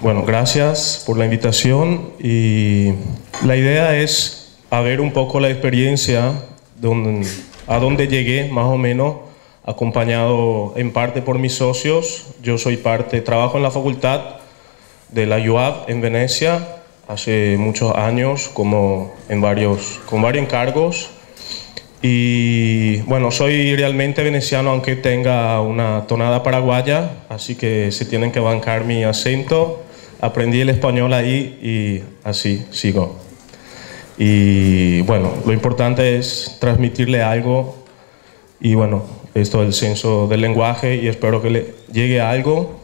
Bueno, gracias por la invitación y la idea es a ver un poco la experiencia a donde llegué más o menos, acompañado en parte por mis socios. Yo soy trabajo en la facultad de la UAB en Venecia hace muchos años con varios encargos. Y bueno, soy realmente veneciano aunque tenga una tonada paraguaya, así que se tienen que bancar mi acento. Aprendí el español ahí y así sigo. Y bueno, lo importante es transmitirle algo y bueno, esto es el censo del lenguaje y espero que le llegue algo,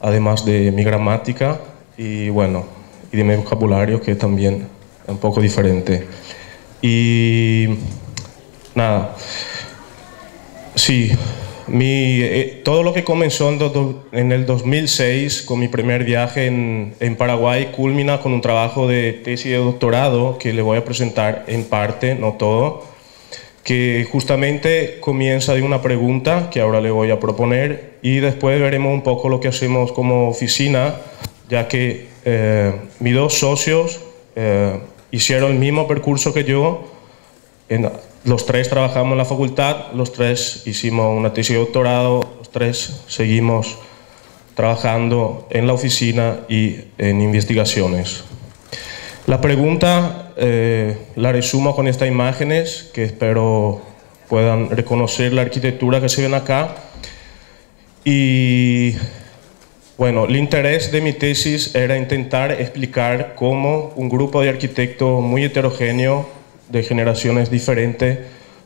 además de mi gramática y bueno, y de mi vocabulario que también es un poco diferente. Y nada, sí, todo lo que comenzó en el 2006 con mi primer viaje en Paraguay culmina con un trabajo de tesis de doctorado que le voy a presentar en parte, no todo, que justamente comienza de una pregunta que ahora le voy a proponer y después veremos un poco lo que hacemos como oficina, ya que mis dos socios hicieron el mismo percurso que yo. Los tres trabajamos en la facultad, los tres hicimos una tesis de doctorado, los tres seguimos trabajando en la oficina y en investigaciones. La pregunta la resumo con estas imágenes que espero puedan reconocer la arquitectura que se ven acá. Y bueno, el interés de mi tesis era intentar explicar cómo un grupo de arquitectos muy heterogéneo de generaciones diferentes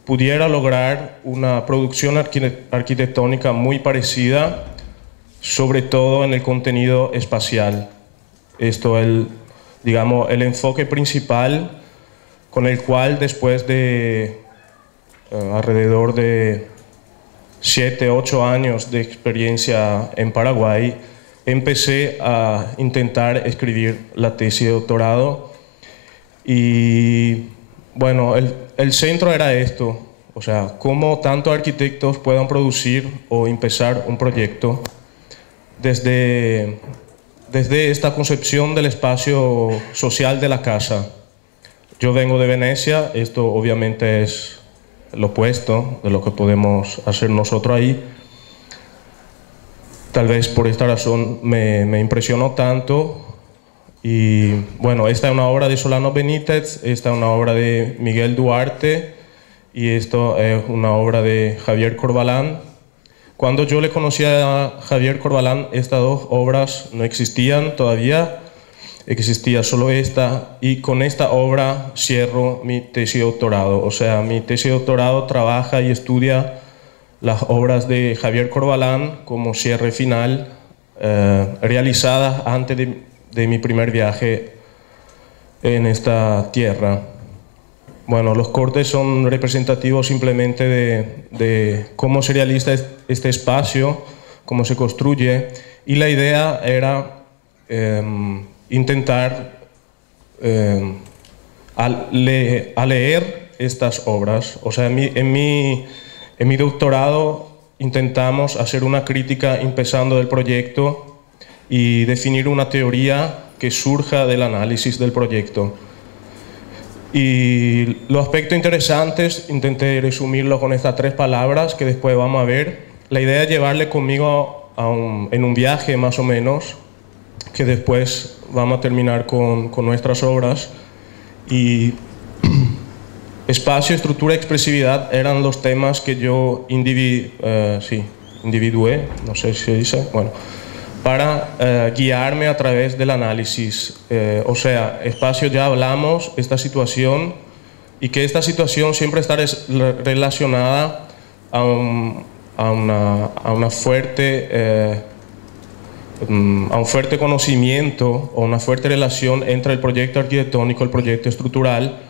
pudiera lograr una producción arquitectónica muy parecida, sobre todo en el contenido espacial. Esto es digamos, el enfoque principal con el cual después de alrededor de 7, 8 años de experiencia en Paraguay, empecé a intentar escribir la tesis de doctorado y bueno, el centro era esto, o sea, cómo tantos arquitectos puedan producir o empezar un proyecto desde esta concepción del espacio social de la casa. Yo vengo de Venecia, esto obviamente es lo opuesto de lo que podemos hacer nosotros ahí. Tal vez por esta razón me impresionó tanto. Y bueno, esta es una obra de Solano Benítez, esta es una obra de Miguel Duarte y esto es una obra de Javier Corbalán. Cuando yo le conocí a Javier Corbalán, estas dos obras no existían todavía, existía solo esta, y con esta obra cierro mi tesis de doctorado. O sea, mi tesis de doctorado trabaja y estudia las obras de Javier Corbalán como cierre final, realizadas antes de mi primer viaje en esta tierra. Bueno, los cortes son representativos simplemente de cómo se realiza este espacio, cómo se construye, y la idea era intentar a leer estas obras. O sea, en mi doctorado intentamos hacer una crítica empezando del proyecto y definir una teoría que surja del análisis del proyecto. Y los aspectos interesantes intenté resumirlo con estas 3 palabras que después vamos a ver. La idea es llevarle conmigo en un viaje más o menos, que después vamos a terminar con nuestras obras. Y espacio, estructura y expresividad eran los temas que yo individué, no sé si se dice, bueno, para guiarme a través del análisis. O sea, espacio ya hablamos, esta situación, y que esta situación siempre está relacionada a un fuerte conocimiento o una fuerte relación entre el proyecto arquitectónico y el proyecto estructural.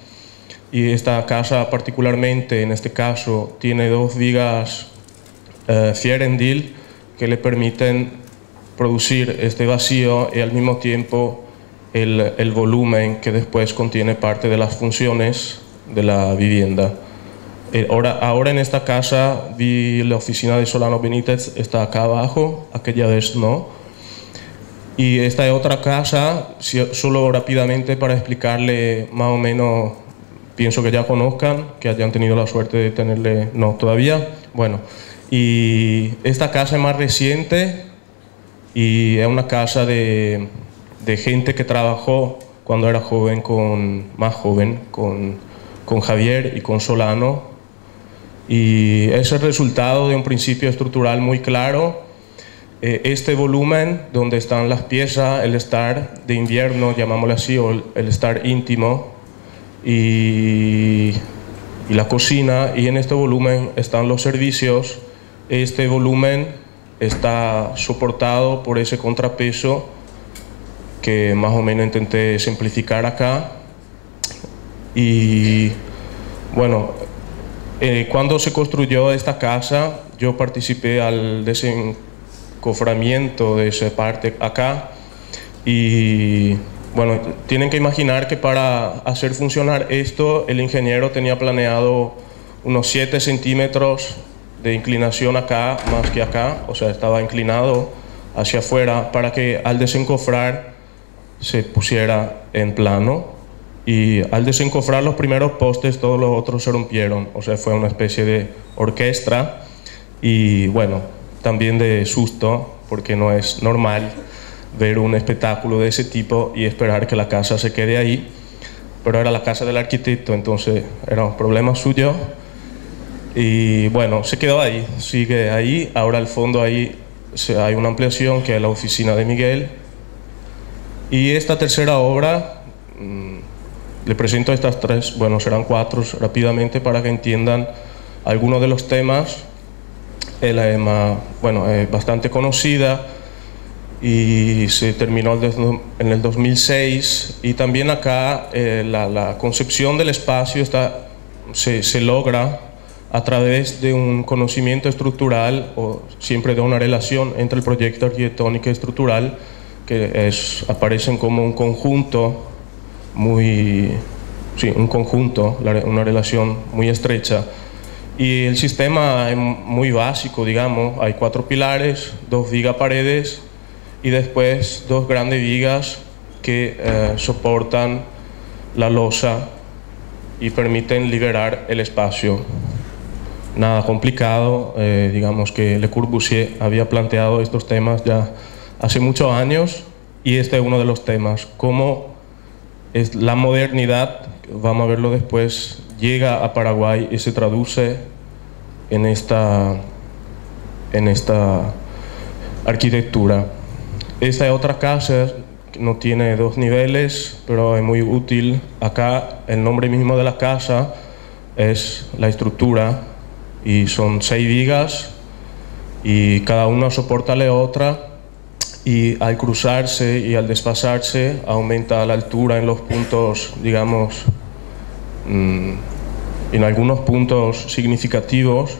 Y esta casa particularmente, en este caso, tiene 2 vigas Fierendil que le permiten producir este vacío y al mismo tiempo el volumen que después contiene parte de las funciones de la vivienda. Ahora en esta casa vi la oficina de Solano Benítez, está acá abajo, aquella vez no. Y esta es otra casa, solo rápidamente para explicarle más o menos, pienso que ya conozcan, que hayan tenido la suerte de tenerle, no todavía. Bueno, y esta casa es más reciente y es una casa de gente que trabajó cuando era joven, más joven, con Javier y con Solano. Y es el resultado de un principio estructural muy claro. Este volumen, donde están las piezas, el estar de invierno, llamámoslo así, o el estar íntimo, y la cocina, y en este volumen están los servicios. Este volumen está soportado por ese contrapeso que más o menos intenté simplificar acá. Y bueno, cuando se construyó esta casa, yo participé al desencoframiento de esa parte acá. Y bueno, tienen que imaginar que para hacer funcionar esto, el ingeniero tenía planeado unos 7 centímetros de inclinación acá, más que acá, o sea, estaba inclinado hacia afuera para que al desencofrar se pusiera en plano. Y al desencofrar los primeros postes, todos los otros se rompieron, o sea, fue una especie de orquesta. Y bueno, también de susto, porque no es normal ver un espectáculo de ese tipo y esperar que la casa se quede ahí, pero era la casa del arquitecto, entonces era un problema suyo. Y bueno, se quedó ahí, sigue ahí. Ahora al fondo ahí hay una ampliación que es la oficina de Miguel. Y esta tercera obra, le presento estas 3, bueno, serán 4 rápidamente para que entiendan algunos de los temas. La EMA, bueno, es bastante conocida y se terminó en el 2006. Y también acá la concepción del espacio se logra a través de un conocimiento estructural, o siempre de una relación entre el proyecto arquitectónico y estructural, que aparecen como un conjunto una relación muy estrecha. Y el sistema es muy básico, digamos. Hay 4 pilares, 2 vigas paredes y después 2 grandes vigas que soportan la losa y permiten liberar el espacio. Nada complicado, digamos que Le Corbusier había planteado estos temas ya hace muchos años, y este es uno de los temas. Cómo es la modernidad, vamos a verlo después, llega a Paraguay y se traduce en esta arquitectura. Esta es otra casa que no tiene 2 niveles, pero es muy útil. Acá el nombre mismo de la casa es la estructura, y son 6 vigas y cada una soporta a la otra, y al cruzarse y al desfasarse aumenta la altura en los puntos, digamos, en algunos puntos significativos,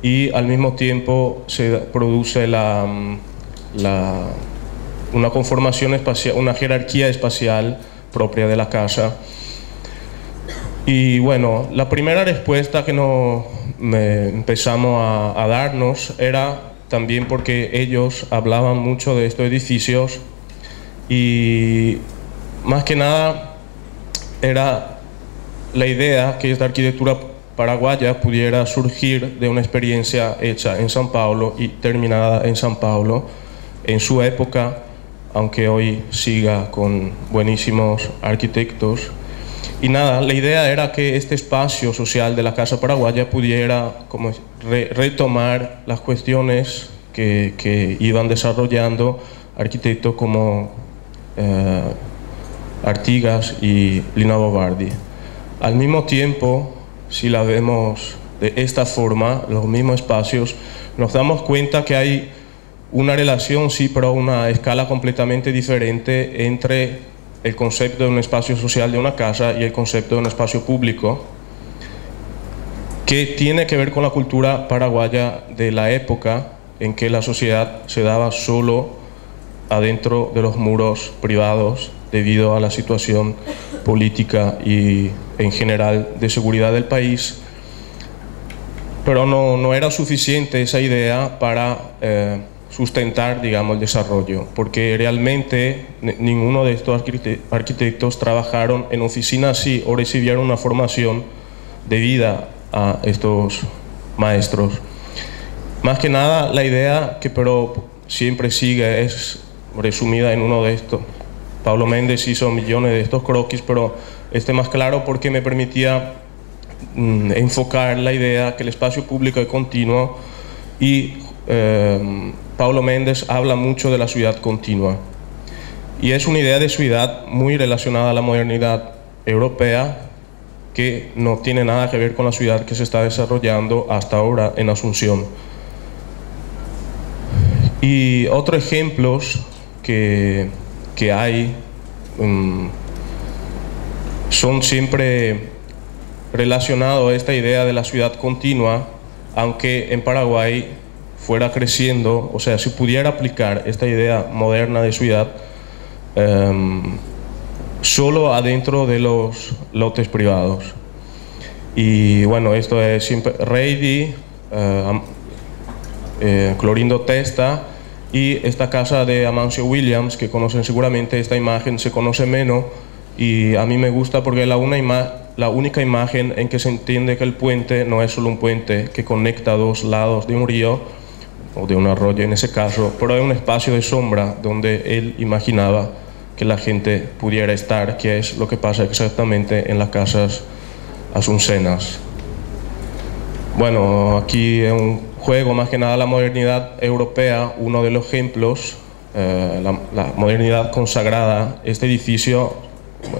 y al mismo tiempo se produce una conformación espacial, una jerarquía espacial propia de la casa. Y bueno, la primera respuesta que empezamos a darnos era también porque ellos hablaban mucho de estos edificios, y más que nada era la idea que esta arquitectura paraguaya pudiera surgir de una experiencia hecha en São Paulo y terminada en São Paulo en su época, aunque hoy siga con buenísimos arquitectos. Y nada, la idea era que este espacio social de la Casa Paraguaya pudiera como retomar las cuestiones que iban desarrollando arquitectos como Artigas y Lina Bobardi. Al mismo tiempo, si la vemos de esta forma, los mismos espacios, nos damos cuenta que hay una relación, sí, pero a una escala completamente diferente entre el concepto de un espacio social de una casa y el concepto de un espacio público, que tiene que ver con la cultura paraguaya de la época en que la sociedad se daba solo adentro de los muros privados debido a la situación política y en general de seguridad del país. Pero no era suficiente esa idea para sustentar, digamos, el desarrollo, porque realmente ninguno de estos arquitectos trabajaron en oficinas así o recibieron una formación debida a estos maestros. Más que nada, la idea que pero siempre sigue es resumida en uno de estos. Pablo Méndez hizo millones de estos croquis, pero este más claro porque me permitía enfocar la idea que el espacio público es continuo y Pablo Méndez habla mucho de la ciudad continua. Y es una idea de ciudad muy relacionada a la modernidad europea que no tiene nada que ver con la ciudad que se está desarrollando hasta ahora en Asunción. Y otros ejemplos que hay son siempre relacionados a esta idea de la ciudad continua, aunque en Paraguay fuera creciendo, o sea, si pudiera aplicar esta idea moderna de ciudad solo adentro de los lotes privados. Y bueno, esto es siempre Reidy, Clorindo Testa y esta casa de Amancio Williams, que conocen seguramente. Esta imagen se conoce menos y a mí me gusta porque es la única imagen en que se entiende que el puente no es solo un puente que conecta dos lados de un río o de un arroyo en ese caso, pero es un espacio de sombra donde él imaginaba que la gente pudiera estar, que es lo que pasa exactamente en las casas asuncenas. Bueno, aquí es un juego más que nada la modernidad europea, uno de los ejemplos, la modernidad consagrada. Este edificio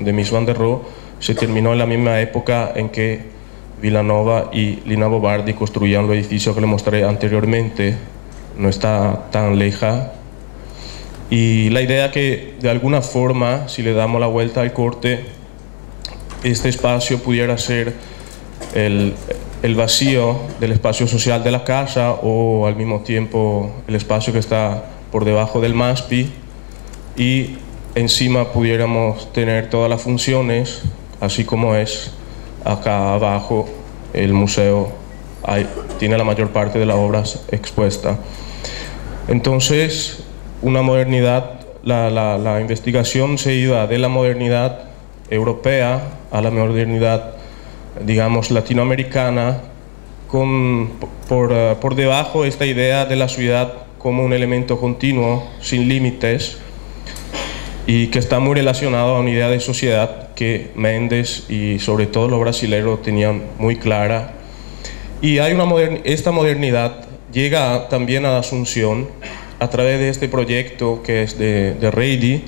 de Mies van der Rohe se terminó en la misma época en que Vilanova y Lina Bo Bardi construían los edificios que les mostré anteriormente. No está tan lejana. Y la idea que de alguna forma, si le damos la vuelta al corte, este espacio pudiera ser el vacío del espacio social de la casa o al mismo tiempo el espacio que está por debajo del MASPI, y encima pudiéramos tener todas las funciones, así como es acá abajo el museo. Tiene la mayor parte de las obras expuesta. Entonces, una modernidad, la investigación se iba de la modernidad europea a la modernidad, digamos, latinoamericana, por debajo esta idea de la ciudad como un elemento continuo, sin límites, y que está muy relacionado a una idea de sociedad que Méndez y sobre todo los brasileños tenían muy clara. Y hay esta modernidad llega también a Asunción a través de este proyecto que es de Reidy,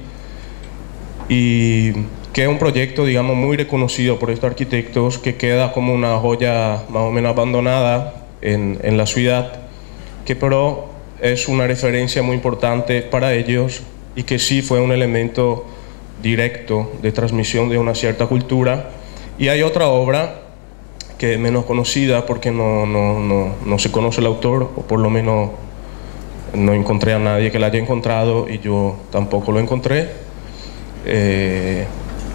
y que es un proyecto, digamos, muy reconocido por estos arquitectos, que queda como una joya más o menos abandonada en la ciudad, que pero es una referencia muy importante para ellos y que sí fue un elemento directo de transmisión de una cierta cultura. Y hay otra obra que es menos conocida porque no se conoce el autor, o por lo menos no encontré a nadie que la haya encontrado y yo tampoco lo encontré.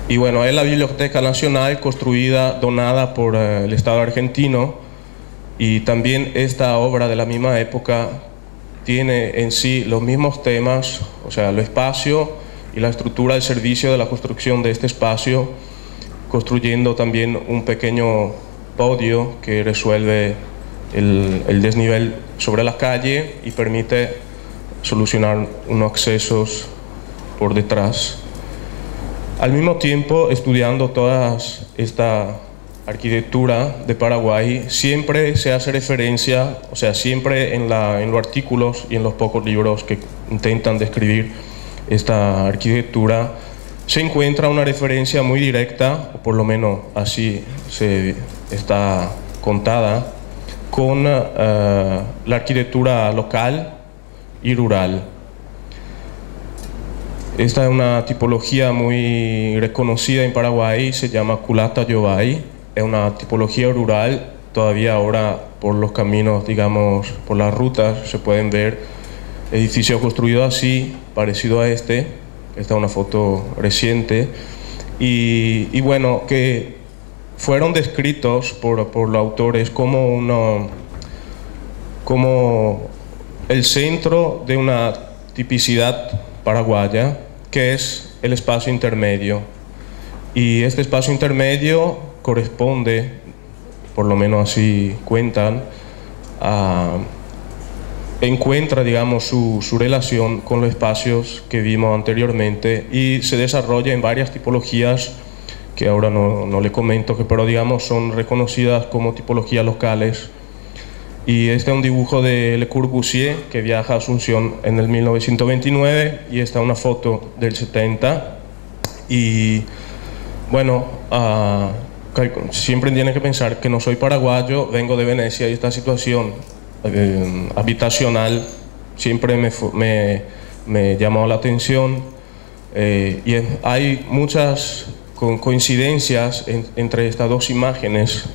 Y bueno, es la Biblioteca Nacional, construida, donada por el Estado argentino, y también esta obra de la misma época tiene en sí los mismos temas, o sea, el espacio y la estructura del servicio de la construcción de este espacio, construyendo también un pequeño podio que resuelve el desnivel sobre la calle y permite solucionar unos accesos por detrás. Al mismo tiempo, estudiando toda esta arquitectura de Paraguay, siempre se hace referencia, o sea, siempre en los artículos y en los pocos libros que intentan describir esta arquitectura, se encuentra una referencia muy directa, o por lo menos así se está contada, con la arquitectura local y rural. Esta es una tipología muy reconocida en Paraguay, se llama culata yobay. Es una tipología rural. Todavía ahora por los caminos, digamos, por las rutas, se pueden ver edificios construidos así, parecido a este. Esta es una foto reciente. Y bueno, que fueron descritos por los autores como el centro de una tipicidad paraguaya, que es el espacio intermedio. Y este espacio intermedio corresponde, por lo menos así cuentan, encuentra, digamos, su relación con los espacios que vimos anteriormente y se desarrolla en varias tipologías que ahora no le comento, pero digamos son reconocidas como tipologías locales. Y este es un dibujo de Le Corbusier, que viaja a Asunción en el 1929, y esta es una foto del 70. Y bueno, siempre tienen que pensar que no soy paraguayo, vengo de Venecia, y esta situación habitacional siempre me llamó la atención. Y hay muchas coincidencias entre estas dos imágenes,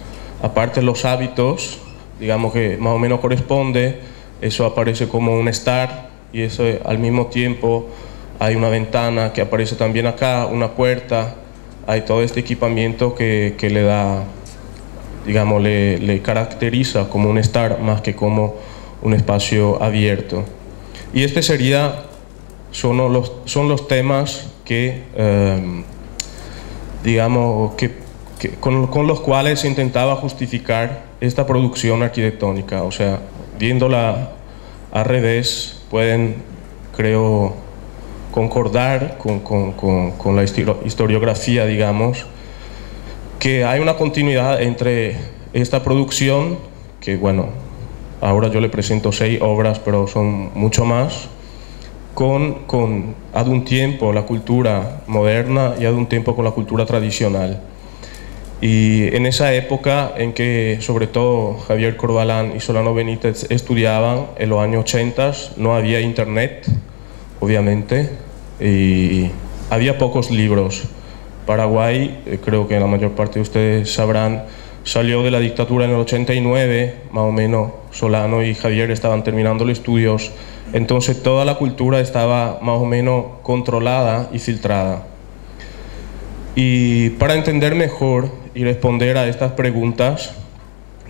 aparte los hábitos, digamos que más o menos corresponde, eso aparece como un estar, y eso al mismo tiempo hay una ventana que aparece también acá, una puerta, hay todo este equipamiento que le da, digamos, le caracteriza como un estar más que como un espacio abierto. Y este son los temas que, digamos, con los cuales se intentaba justificar esta producción arquitectónica. O sea, viéndola al revés, pueden, creo, concordar con la historiografía, digamos, que hay una continuidad entre esta producción, que bueno, ahora yo le presento 6 obras, pero son mucho más, a un tiempo la cultura moderna y a un tiempo con la cultura tradicional. Y en esa época en que sobre todo Javier Corvalán y Solano Benítez estudiaban, en los años 80, no había internet, obviamente, y había pocos libros. Paraguay, creo que la mayor parte de ustedes sabrán, salió de la dictadura en el 89, más o menos. Solano y Javier estaban terminando los estudios, entonces toda la cultura estaba más o menos controlada y filtrada. Y para entender mejor y responder a estas preguntas,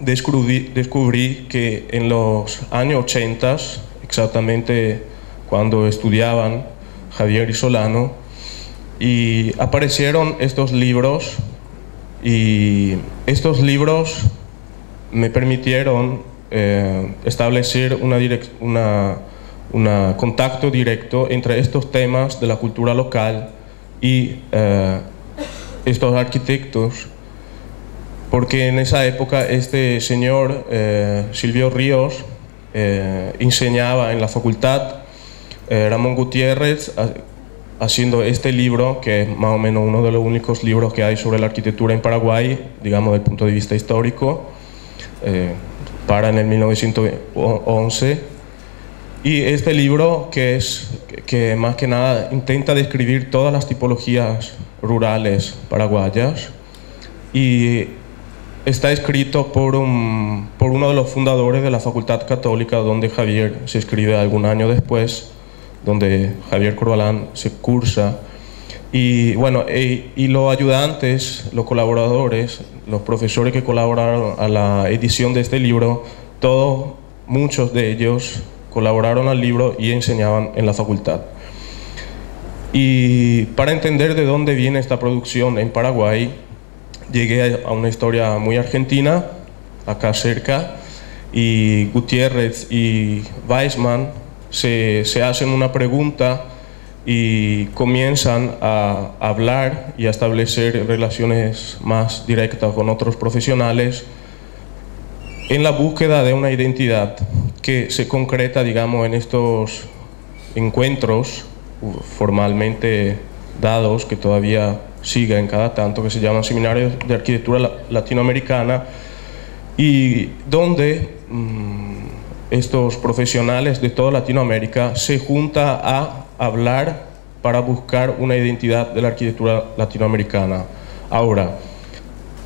descubrí que en los años 80, exactamente cuando estudiaban Javier y Solano, y aparecieron estos libros, y estos libros me permitieron establecer un contacto directo entre estos temas de la cultura local y estos arquitectos, porque en esa época este señor Silvio Ríos enseñaba en la facultad, Ramón Gutiérrez haciendo este libro, que es más o menos uno de los únicos libros que hay sobre la arquitectura en Paraguay, digamos desde el punto de vista histórico, para en el 1911. Y este libro que más que nada intenta describir todas las tipologías rurales paraguayas, y está escrito por uno de los fundadores de la Facultad Católica, donde Javier se escribe algún año después, donde Javier Corvalán se cursa. Y bueno, y los ayudantes, los colaboradores, los profesores que colaboraron a la edición de este libro, muchos de ellos colaboraron al libro y enseñaban en la facultad. Y para entender de dónde viene esta producción en Paraguay, llegué a una historia muy argentina, acá cerca, y Gutiérrez y Weissman se hacen una pregunta y comienzan a hablar y a establecer relaciones más directas con otros profesionales en la búsqueda de una identidad que se concreta, digamos, en estos encuentros formalmente dados, que todavía siguen cada tanto, que se llaman Seminarios de Arquitectura Latinoamericana, y donde estos profesionales de toda Latinoamérica se juntan a hablar para buscar una identidad de la arquitectura latinoamericana. Ahora,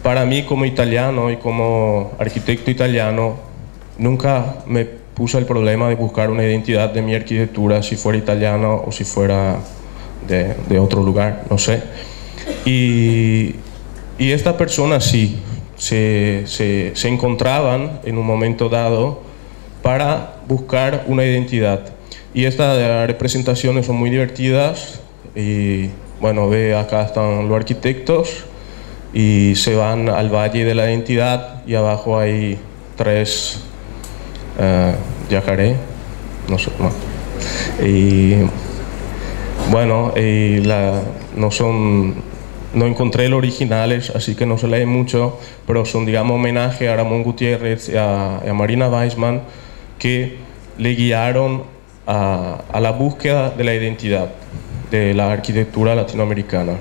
para mí como italiano y como arquitecto italiano, nunca me puse el problema de buscar una identidad de mi arquitectura, si fuera italiano o si fuera de otro lugar, no sé. Y estas personas sí, se encontraban en un momento dado para buscar una identidad. Y estas representaciones son muy divertidas y bueno, ve acá están los arquitectos y se van al Valle de la Identidad y abajo hay 3 yacaré, no sé, no. Y bueno, no encontré los originales, así que no se leen mucho, pero son, digamos, homenaje a Ramón Gutiérrez y a Marina Weissman, que le guiaron a la búsqueda de la identidad de la arquitectura latinoamericana.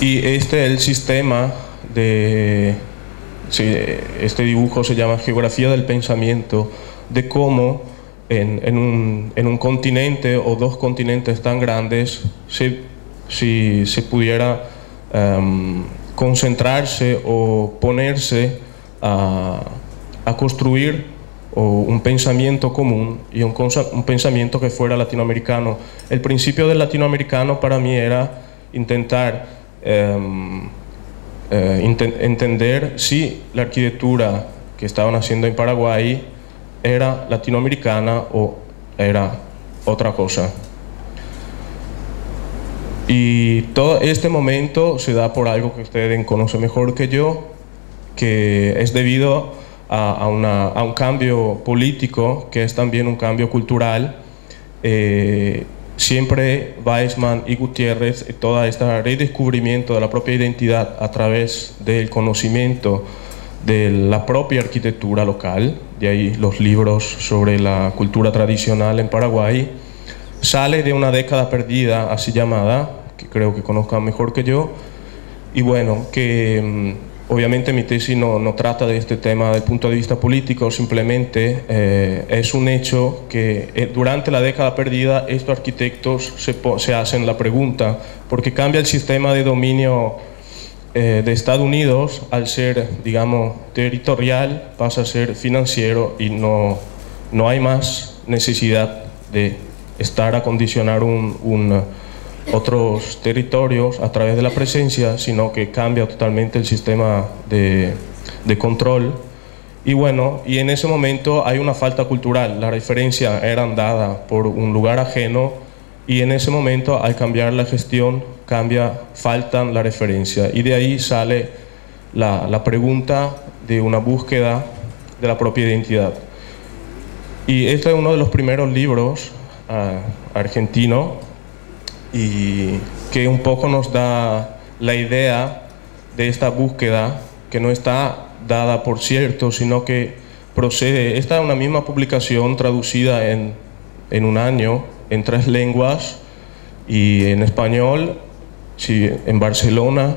Y este es el sistema de... este dibujo se llama Geografía del Pensamiento, de cómo en un continente o 2 continentes tan grandes si se pudiera concentrarse o ponerse a construir un pensamiento común y un pensamiento que fuera latinoamericano. El principio del latinoamericano para mí era intentar entender si la arquitectura que estaban haciendo en Paraguay era latinoamericana o era otra cosa. Y todo este momento se da por algo que ustedes conocen mejor que yo, que es debido a un cambio político, que es también un cambio cultural. Siempre Weissman y Gutiérrez, todo este redescubrimiento de la propia identidad a través del conocimiento de la propia arquitectura local, de ahí los libros sobre la cultura tradicional en Paraguay, sale de una década perdida, así llamada, que creo que conozcan mejor que yo, y bueno, que obviamente mi tesis no trata de este tema desde el punto de vista político, simplemente es un hecho que durante la década perdida estos arquitectos se hacen la pregunta, porque cambia el sistema de dominio de Estados Unidos, al ser, digamos, territorial, pasa a ser financiero y no hay más necesidad de estar a condicionar otros territorios a través de la presencia, sino que cambia totalmente el sistema de control. Y bueno, y en ese momento hay una falta cultural, la referencia era dada por un lugar ajeno, y en ese momento, al cambiar la gestión, faltan la referencia, y de ahí sale la pregunta de una búsqueda de la propia identidad. Y este es uno de los primeros libros argentinos, y que un poco nos da la idea de esta búsqueda, que no está dada por cierto, sino que procede. Esta es una misma publicación traducida en un año, en 3 lenguas, y en español, sí, en Barcelona,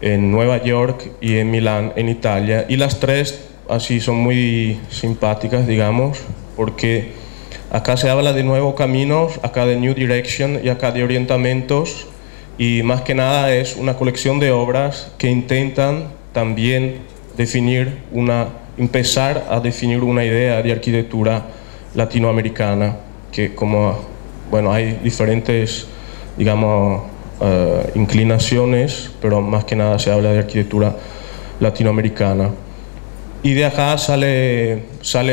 en Nueva York y en Milán, en Italia. Y las 3 así son muy simpáticas, digamos, porque acá se habla de nuevos caminos, acá de New Direction y acá de orientamientos, y más que nada es una colección de obras que intentan también empezar a definir una idea de arquitectura latinoamericana, que como, bueno, hay diferentes, digamos, inclinaciones, pero más que nada se habla de arquitectura latinoamericana. Y de acá sale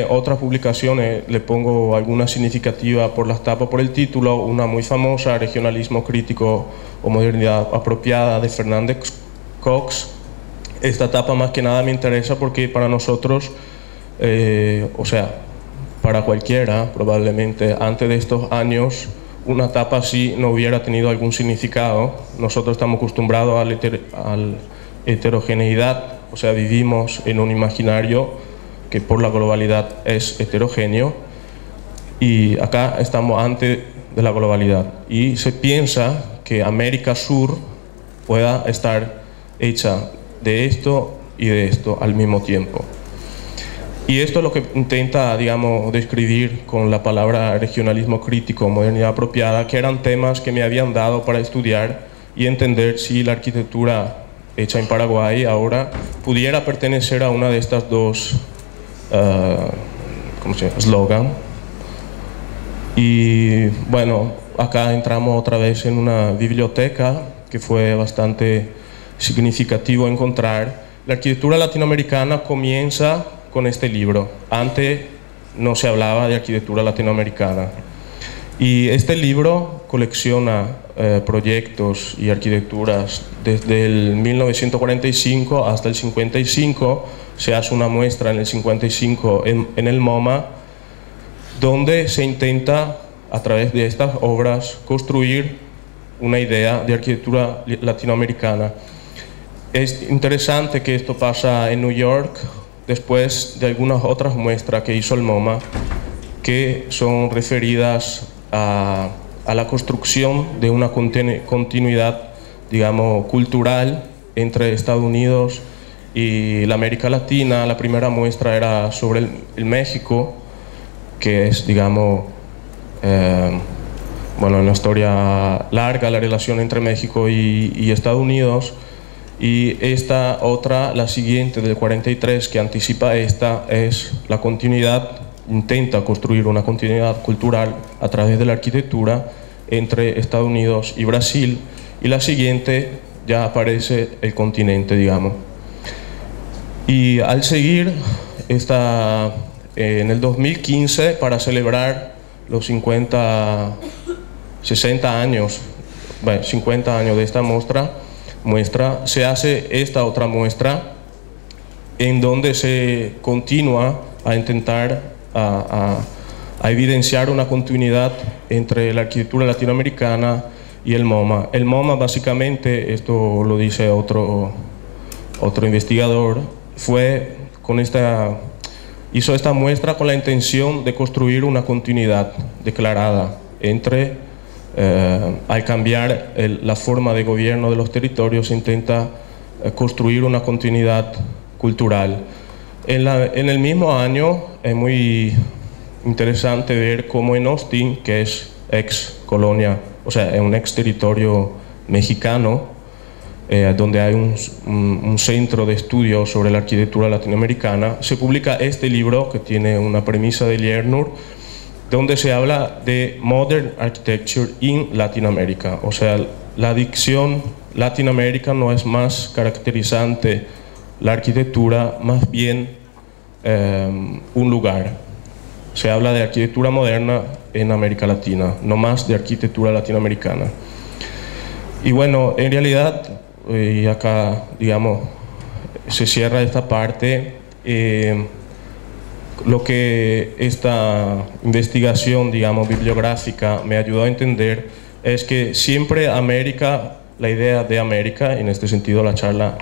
otras publicaciones, le pongo alguna significativa por las tapas, por el título, una muy famosa, Regionalismo Crítico o Modernidad Apropiada, de Fernández Cox. Esta tapa más que nada me interesa porque para nosotros, o sea, para cualquiera, probablemente antes de estos años, una tapa así no hubiera tenido algún significado. Nosotros estamos acostumbrados a la heterogeneidad, o sea, vivimos en un imaginario que por la globalidad es heterogéneo, y acá estamos antes de la globalidad. Y se piensa que América Sur pueda estar hecha de esto y de esto al mismo tiempo. Y esto es lo que intenta, digamos, describir con la palabra regionalismo crítico, modernidad apropiada, que eran temas que me habían dado para estudiar y entender si la arquitectura hecha en Paraguay ahora pudiera pertenecer a una de estas 2 ¿cómo se llama? Slogan. Y bueno, acá entramos otra vez en una biblioteca que fue bastante significativo encontrar, La arquitectura latinoamericana comienza con este libro. Antes no se hablaba de arquitectura latinoamericana. Y este libro colecciona proyectos y arquitecturas desde el 1945 hasta el 55. Se hace una muestra en el 55 en el MoMA, donde se intenta, a través de estas obras, construir una idea de arquitectura latinoamericana. Es interesante que esto pasa en New York, después de algunas otras muestras que hizo el MoMA, que son referidas a la construcción de una continuidad, digamos, cultural entre Estados Unidos y la América Latina. La primera muestra era sobre el México, que es, digamos, bueno, una historia larga, la relación entre México y Estados Unidos. Y esta otra, la siguiente, del 43, que anticipa esta, es la continuidad, intenta construir una continuidad cultural a través de la arquitectura entre Estados Unidos y Brasil. Y la siguiente ya aparece el continente, digamos. Y al seguir, en el 2015, para celebrar los 60 años, bueno, 50 años de esta muestra, se hace esta otra muestra en donde se continúa a intentar a evidenciar una continuidad entre la arquitectura latinoamericana y el MoMA. El MoMA, básicamente, esto lo dice otro investigador, hizo esta muestra con la intención de construir una continuidad declarada entre, al cambiar la forma de gobierno de los territorios, se intenta construir una continuidad cultural. En el mismo año es muy interesante ver cómo en Austin, que es ex colonia, o sea, es un ex territorio mexicano, donde hay un centro de estudio sobre la arquitectura latinoamericana, se publica este libro que tiene una premisa de Lerner, donde se habla de Modern Architecture in Latin America. O sea, la dicción Latinoamérica no es más caracterizante la arquitectura, más bien un lugar. Se habla de arquitectura moderna en América Latina, no más de arquitectura latinoamericana. Y bueno, en realidad, y acá, digamos, se cierra esta parte. Lo que esta investigación, digamos, bibliográfica me ayudó a entender es que siempre América, la idea de América, en este sentido la charla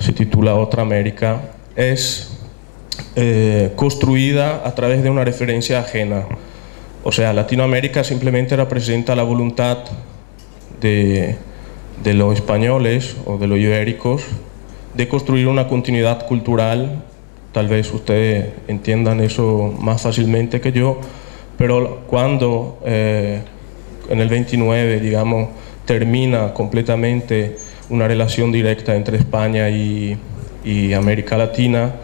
se titula Otra América, es construida a través de una referencia ajena. O sea, Latinoamérica simplemente representa la voluntad de los españoles o de los ibéricos de construir una continuidad cultural. Tal vez ustedes entiendan eso más fácilmente que yo, pero cuando en el 29, digamos, termina completamente una relación directa entre España y América Latina,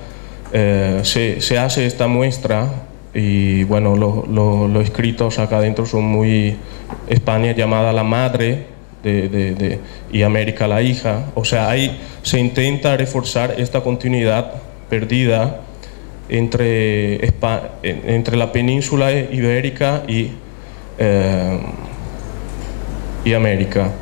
se hace esta muestra y bueno, los escritos acá adentro son muy... España llamada la madre y América la hija. O sea, ahí se intenta reforzar esta continuidad perdida entre la península ibérica y América.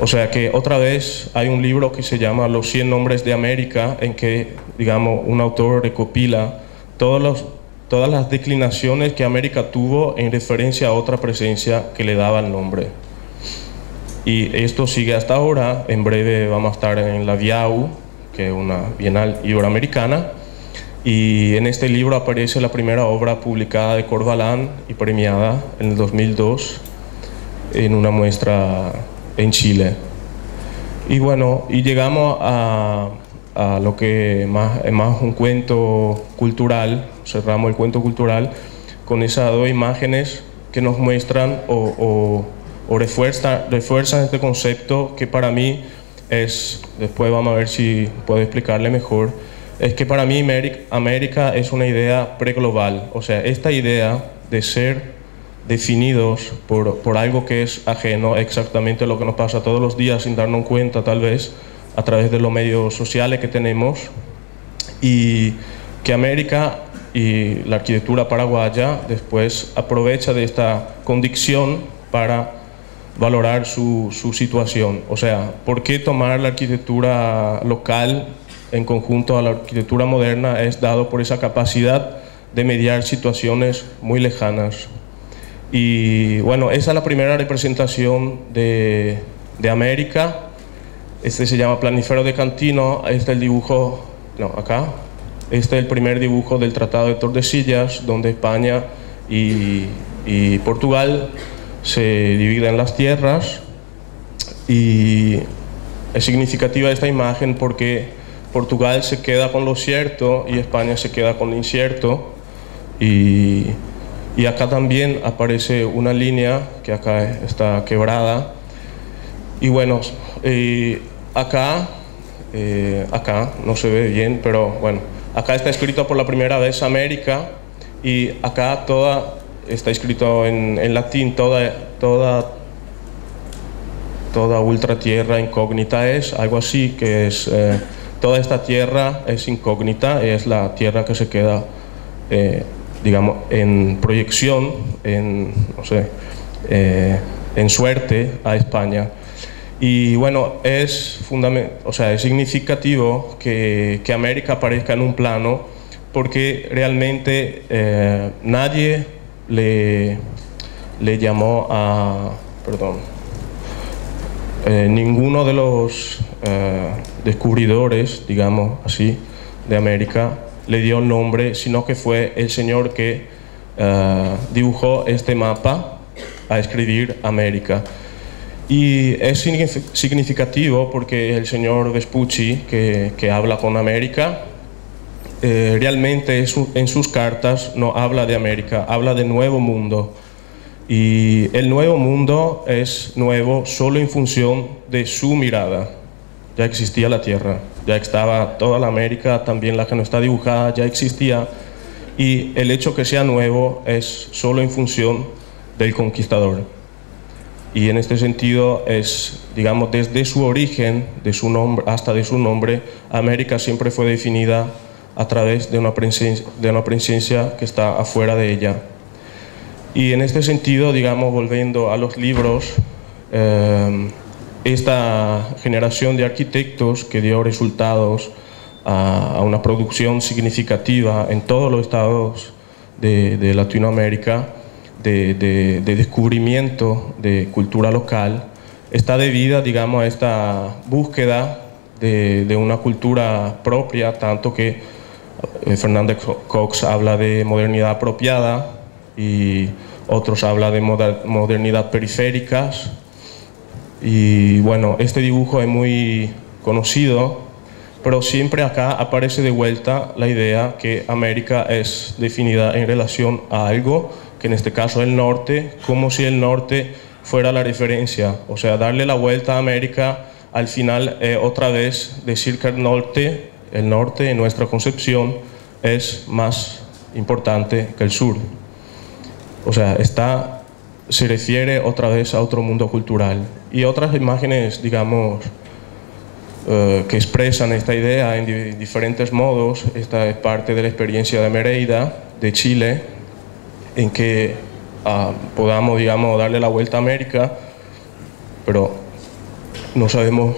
O sea que otra vez hay un libro que se llama Los 100 nombres de América, en que, digamos, un autor recopila todas las declinaciones que América tuvo en referencia a otra presencia que le daba el nombre. Y esto sigue hasta ahora. En breve vamos a estar en la BIAU, que es una bienal iberoamericana, y en este libro aparece la primera obra publicada de Corvalán y premiada en el 2002 en una muestra en Chile. Y bueno, y llegamos a lo que es más un cuento cultural. Cerramos el cuento cultural con esas dos imágenes que nos muestran o refuerzan este concepto que para mí es, después vamos a ver si puedo explicarle mejor, es que para mí América es una idea preglobal. O sea, esta idea de ser definidos por algo que es ajeno, exactamente lo que nos pasa todos los días sin darnos cuenta tal vez, a través de los medios sociales que tenemos, y que América y la arquitectura paraguaya después aprovecha de esta condición para valorar su situación. O sea, ¿por qué tomar la arquitectura local en conjunto a la arquitectura moderna? Es dado por esa capacidad de mediar situaciones muy lejanas. Y bueno, esa es la primera representación de América. Este se llama Planífero de Cantino. Este es el dibujo, no, acá. Este es el primer dibujo del Tratado de Tordesillas, donde España y Portugal se dividen las tierras. Y es significativa esta imagen porque Portugal se queda con lo cierto y España se queda con lo incierto. Y acá también aparece una línea que acá está quebrada. Y bueno, acá no se ve bien, pero bueno, acá está escrito por la primera vez América, y acá está escrito en latín, toda ultratierra incógnita es, algo así, que es, toda esta tierra es incógnita, es la tierra que se queda, digamos, en proyección, no sé, en suerte a España. Y bueno, es significativo que América aparezca en un plano, porque realmente nadie le llamó a, ninguno de los descubridores, digamos así, de América le dio nombre, sino que fue el señor que dibujó este mapa a escribir América. Y es significativo porque el señor Vespucci, que habla con América, realmente en sus cartas no habla de América, habla de Nuevo Mundo. Y el Nuevo Mundo es nuevo solo en función de su mirada. Ya existía la Tierra, ya estaba toda la América, también la que no está dibujada, ya existía. Y el hecho que sea nuevo es solo en función del conquistador. Y en este sentido es, digamos, desde su origen, de su nombre hasta de su nombre, América siempre fue definida a través de una presencia que está afuera de ella. Y en este sentido, digamos, volviendo a los libros, esta generación de arquitectos que dio resultados a una producción significativa en todos los estados de Latinoamérica, de descubrimiento de cultura local, está debida, digamos, a esta búsqueda de una cultura propia, tanto que Fernández Cox habla de modernidad apropiada y otros hablan de modernidad periféricas. Y bueno, este dibujo es muy conocido, pero siempre acá aparece de vuelta la idea que América es definida en relación a algo, que en este caso es el norte, como si el norte fuera la referencia. O sea, darle la vuelta a América, al final otra vez decir que el norte en nuestra concepción es más importante que el sur. O sea, se refiere otra vez a otro mundo cultural. Y otras imágenes, digamos, que expresan esta idea en diferentes modos. Esta es parte de la experiencia de Mereyda, de Chile, en que podamos, digamos, darle la vuelta a América, pero no sabemos,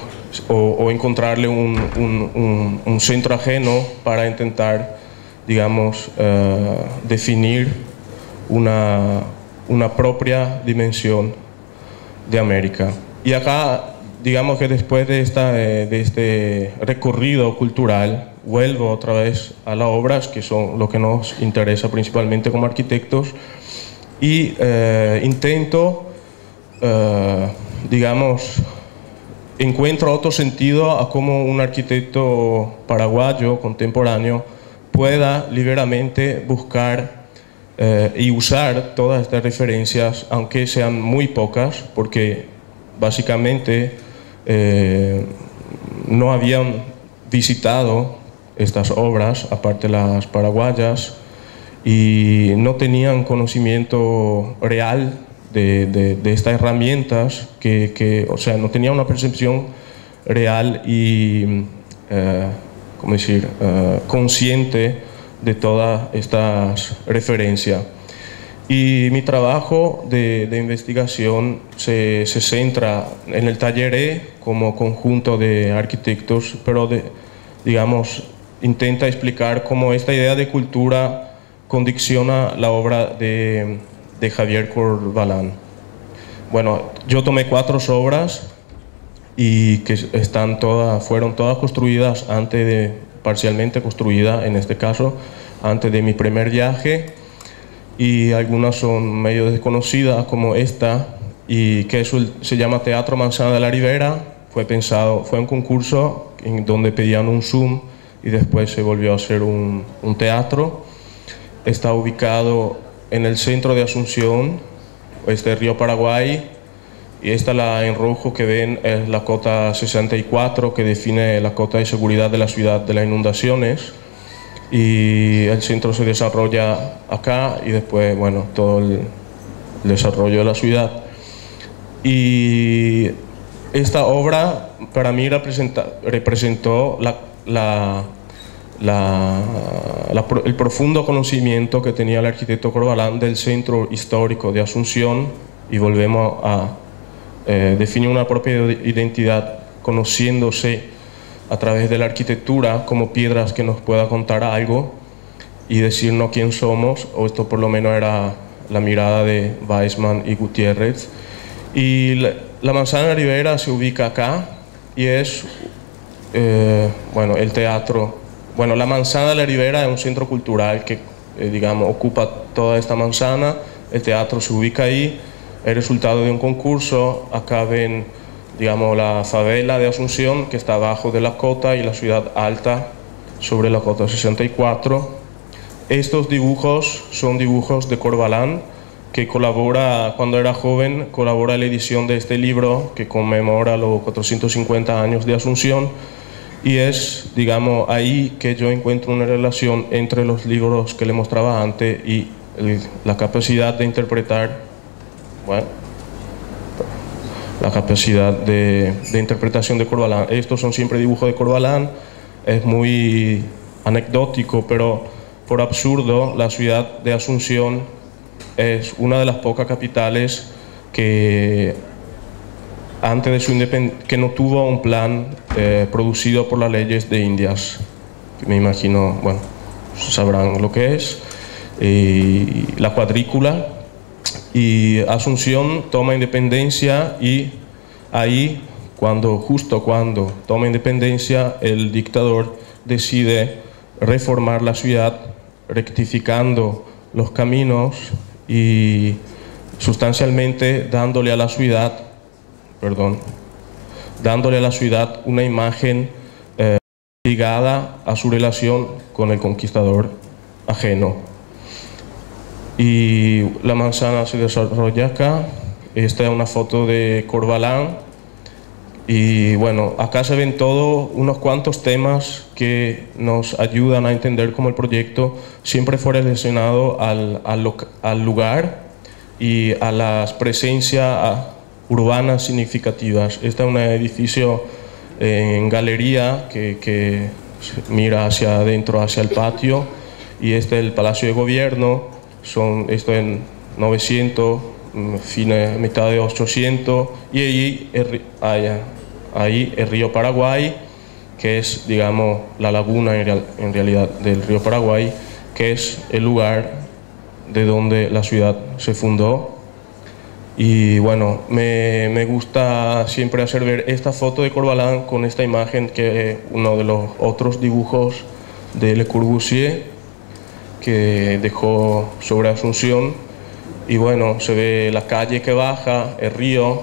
o encontrarle un centro ajeno para intentar, digamos, definir una propia dimensión de América. Y acá, digamos que después de este recorrido cultural, vuelvo otra vez a las obras, que son lo que nos interesa principalmente como arquitectos, y intento, digamos, encuentro otro sentido a cómo un arquitecto paraguayo contemporáneo pueda liberamente buscar y usar todas estas referencias, aunque sean muy pocas, porque básicamente no habían visitado estas obras, aparte las paraguayas, y no tenían conocimiento real de estas herramientas, o sea, no tenían una percepción real y, ¿cómo decir?, consciente de todas estas referencias. Y mi trabajo de investigación se centra en el taller E como conjunto de arquitectos, pero digamos, intenta explicar cómo esta idea de cultura condiciona la obra de Javier Corvalán. Bueno, yo tomé 4 obras y que fueron todas construidas parcialmente construidas, en este caso, antes de mi primer viaje. Y algunas son medio desconocidas, como esta, y que se llama Teatro Manzana de la Ribera. Fue un concurso en donde pedían un Zoom y después se volvió a hacer un teatro. Está ubicado en el centro de Asunción, Río Paraguay, y la en rojo que ven es la cota 64, que define la cota de seguridad de la ciudad de las inundaciones. Y el centro se desarrolla acá y después, bueno, todo el desarrollo de la ciudad. Y esta obra para mí representó el profundo conocimiento que tenía el arquitecto Corvalán del centro histórico de Asunción, y volvemos a definir una propia identidad conociéndose a través de la arquitectura como piedras que nos pueda contar algo y decirnos quién somos, o esto por lo menos era la mirada de Weisman y Gutiérrez. Y la Manzana de la Ribera se ubica acá y es, bueno, el teatro. Bueno, la Manzana de la Ribera es un centro cultural que, digamos, ocupa toda esta manzana. El teatro se ubica ahí, el resultado de un concurso. Acá ven, digamos, la favela de Asunción, que está abajo de la cota, y la ciudad alta sobre la cota 64. Estos dibujos son dibujos de Corvalán, que colabora, cuando era joven, colabora en la edición de este libro que conmemora los 450 años de Asunción, y es, digamos, ahí que yo encuentro una relación entre los libros que le mostraba antes y la capacidad de interpretar, bueno, la capacidad de interpretación de Corvalán. Estos son siempre dibujos de Corvalán, es muy anecdótico, pero por absurdo, la ciudad de Asunción es una de las pocas capitales que antes de su independencia, que no tuvo un plan producido por las leyes de Indias, que me imagino, bueno, sabrán lo que es, la cuadrícula. Y Asunción toma independencia, y ahí, justo cuando toma independencia, el dictador decide reformar la ciudad, rectificando los caminos y sustancialmente dándole a la ciudad una imagen ligada a su relación con el conquistador ajeno. Y la manzana se desarrolla acá. Esta es una foto de Corvalán. Y bueno, acá se ven todos unos cuantos temas que nos ayudan a entender cómo el proyecto siempre fue relacionado al lugar y a las presencias urbanas significativas. Este es un edificio en galería que mira hacia adentro, hacia el patio, y este es el Palacio de Gobierno. Esto en 900, mitad de 800, y ahí el río Paraguay, que es, digamos, la laguna en realidad del río Paraguay, que es el lugar de donde la ciudad se fundó. Y bueno, me gusta siempre hacer ver esta foto de Corvalán con esta imagen, que es uno de los otros dibujos de Le Corbusier que dejó sobre Asunción. Y bueno, se ve la calle que baja, el río,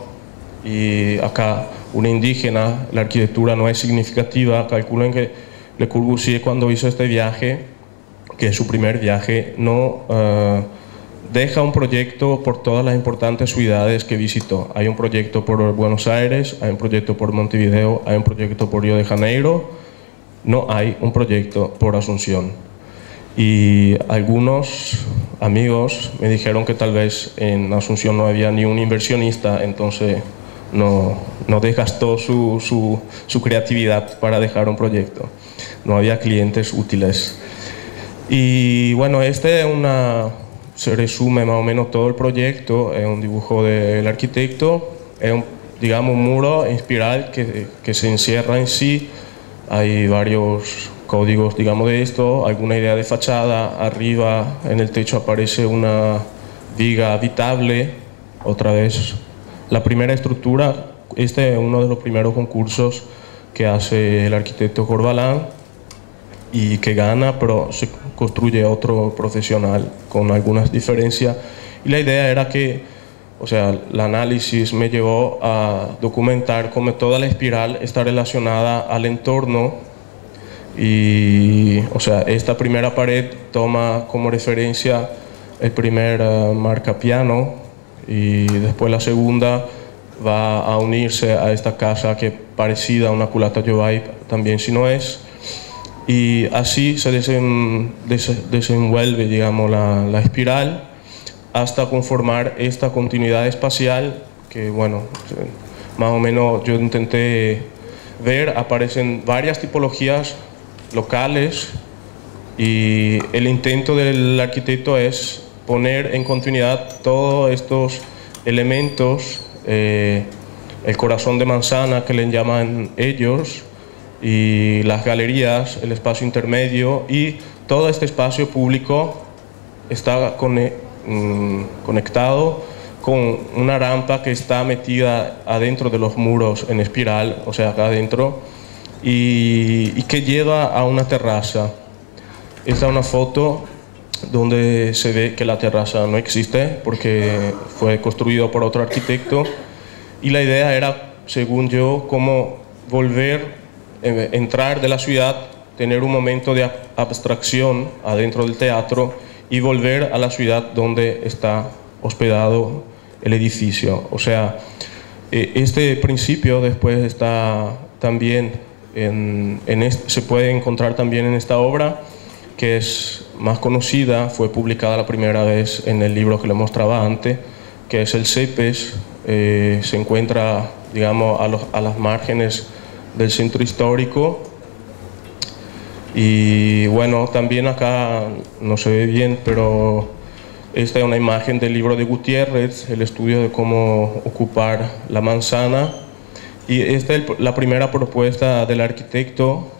y acá una indígena. La arquitectura no es significativa. Calculen que Le Corbusier, cuando hizo este viaje, que es su primer viaje, no deja un proyecto por todas las importantes ciudades que visitó. Hay un proyecto por Buenos Aires, hay un proyecto por Montevideo, hay un proyecto por Río de Janeiro, no hay un proyecto por Asunción. Y algunos amigos me dijeron que tal vez en Asunción no había ni un inversionista, entonces no desgastó su creatividad para dejar un proyecto. No había clientes útiles. Y bueno, se resume más o menos todo el proyecto. Es un dibujo del arquitecto, es digamos, un muro en espiral que se encierra en sí. Hay varios códigos, digamos, de esto, alguna idea de fachada. Arriba en el techo aparece una viga habitable, otra vez la primera estructura. Este es uno de los primeros concursos que hace el arquitecto Corvalán y que gana, pero se construye otro profesional con algunas diferencias. Y la idea era que, o sea, el análisis me llevó a documentar cómo toda la espiral está relacionada al entorno. Y, o sea, esta primera pared toma como referencia el primer marcapiano, y después la segunda va a unirse a esta casa que es parecida a una culata Giovai, también si no es. Y así se desenvuelve, digamos, la espiral hasta conformar esta continuidad espacial que, bueno, más o menos yo intenté ver. Aparecen varias tipologías locales y el intento del arquitecto es poner en continuidad todos estos elementos, el corazón de manzana que le llaman ellos, y las galerías, el espacio intermedio, y todo este espacio público está conectado con una rampa que está metida adentro de los muros en espiral, o sea, acá adentro, y que lleva a una terraza. Esta es una foto donde se ve que la terraza no existe porque fue construido por otro arquitecto, y la idea era, según yo, cómo volver, entrar de la ciudad, tener un momento de abstracción adentro del teatro y volver a la ciudad donde está hospedado el edificio. O sea, este principio después está también se puede encontrar también en esta obra, que es más conocida, fue publicada la primera vez en el libro que le mostraba antes, que es el CEPES. Se encuentra, digamos, a las márgenes del centro histórico. Y bueno, también acá no se ve bien, pero esta es una imagen del libro de Gutiérrez, el estudio de cómo ocupar la manzana. Y esta es la primera propuesta del arquitecto,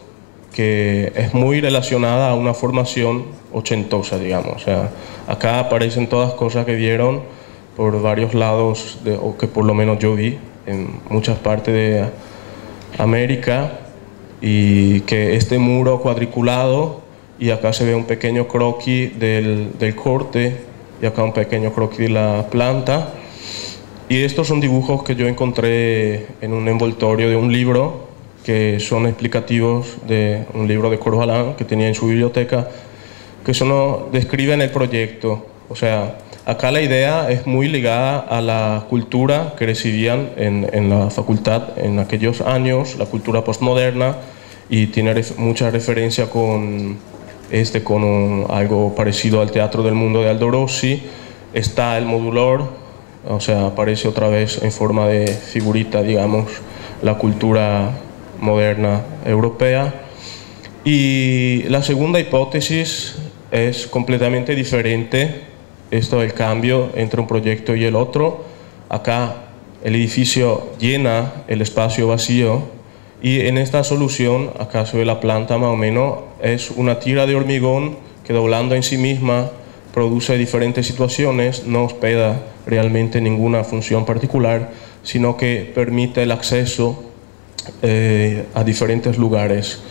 que es muy relacionada a una formación ochentosa, digamos. O sea, acá aparecen todas cosas que vieron por varios lados, o que por lo menos yo vi en muchas partes de América, y que este muro cuadriculado, y acá se ve un pequeño croquis del corte, y acá un pequeño croquis de la planta. Y estos son dibujos que yo encontré en un envoltorio de un libro, que son explicativos de un libro de Corvalán que tenía en su biblioteca, que describen el proyecto. O sea, acá la idea es muy ligada a la cultura que recibían en la facultad en aquellos años, la cultura postmoderna, y tiene mucha referencia con algo parecido al Teatro del Mundo de Aldo Rossi. Está el modulor, o sea, aparece otra vez en forma de figurita, digamos, la cultura moderna europea. Y la segunda hipótesis es completamente diferente. Esto es el cambio entre un proyecto y el otro. Acá el edificio llena el espacio vacío, y en esta solución, acá se ve la planta más o menos, es una tira de hormigón que, doblando en sí misma, produce diferentes situaciones, no hospeda realmente ninguna función particular, sino que permite el acceso a diferentes lugares.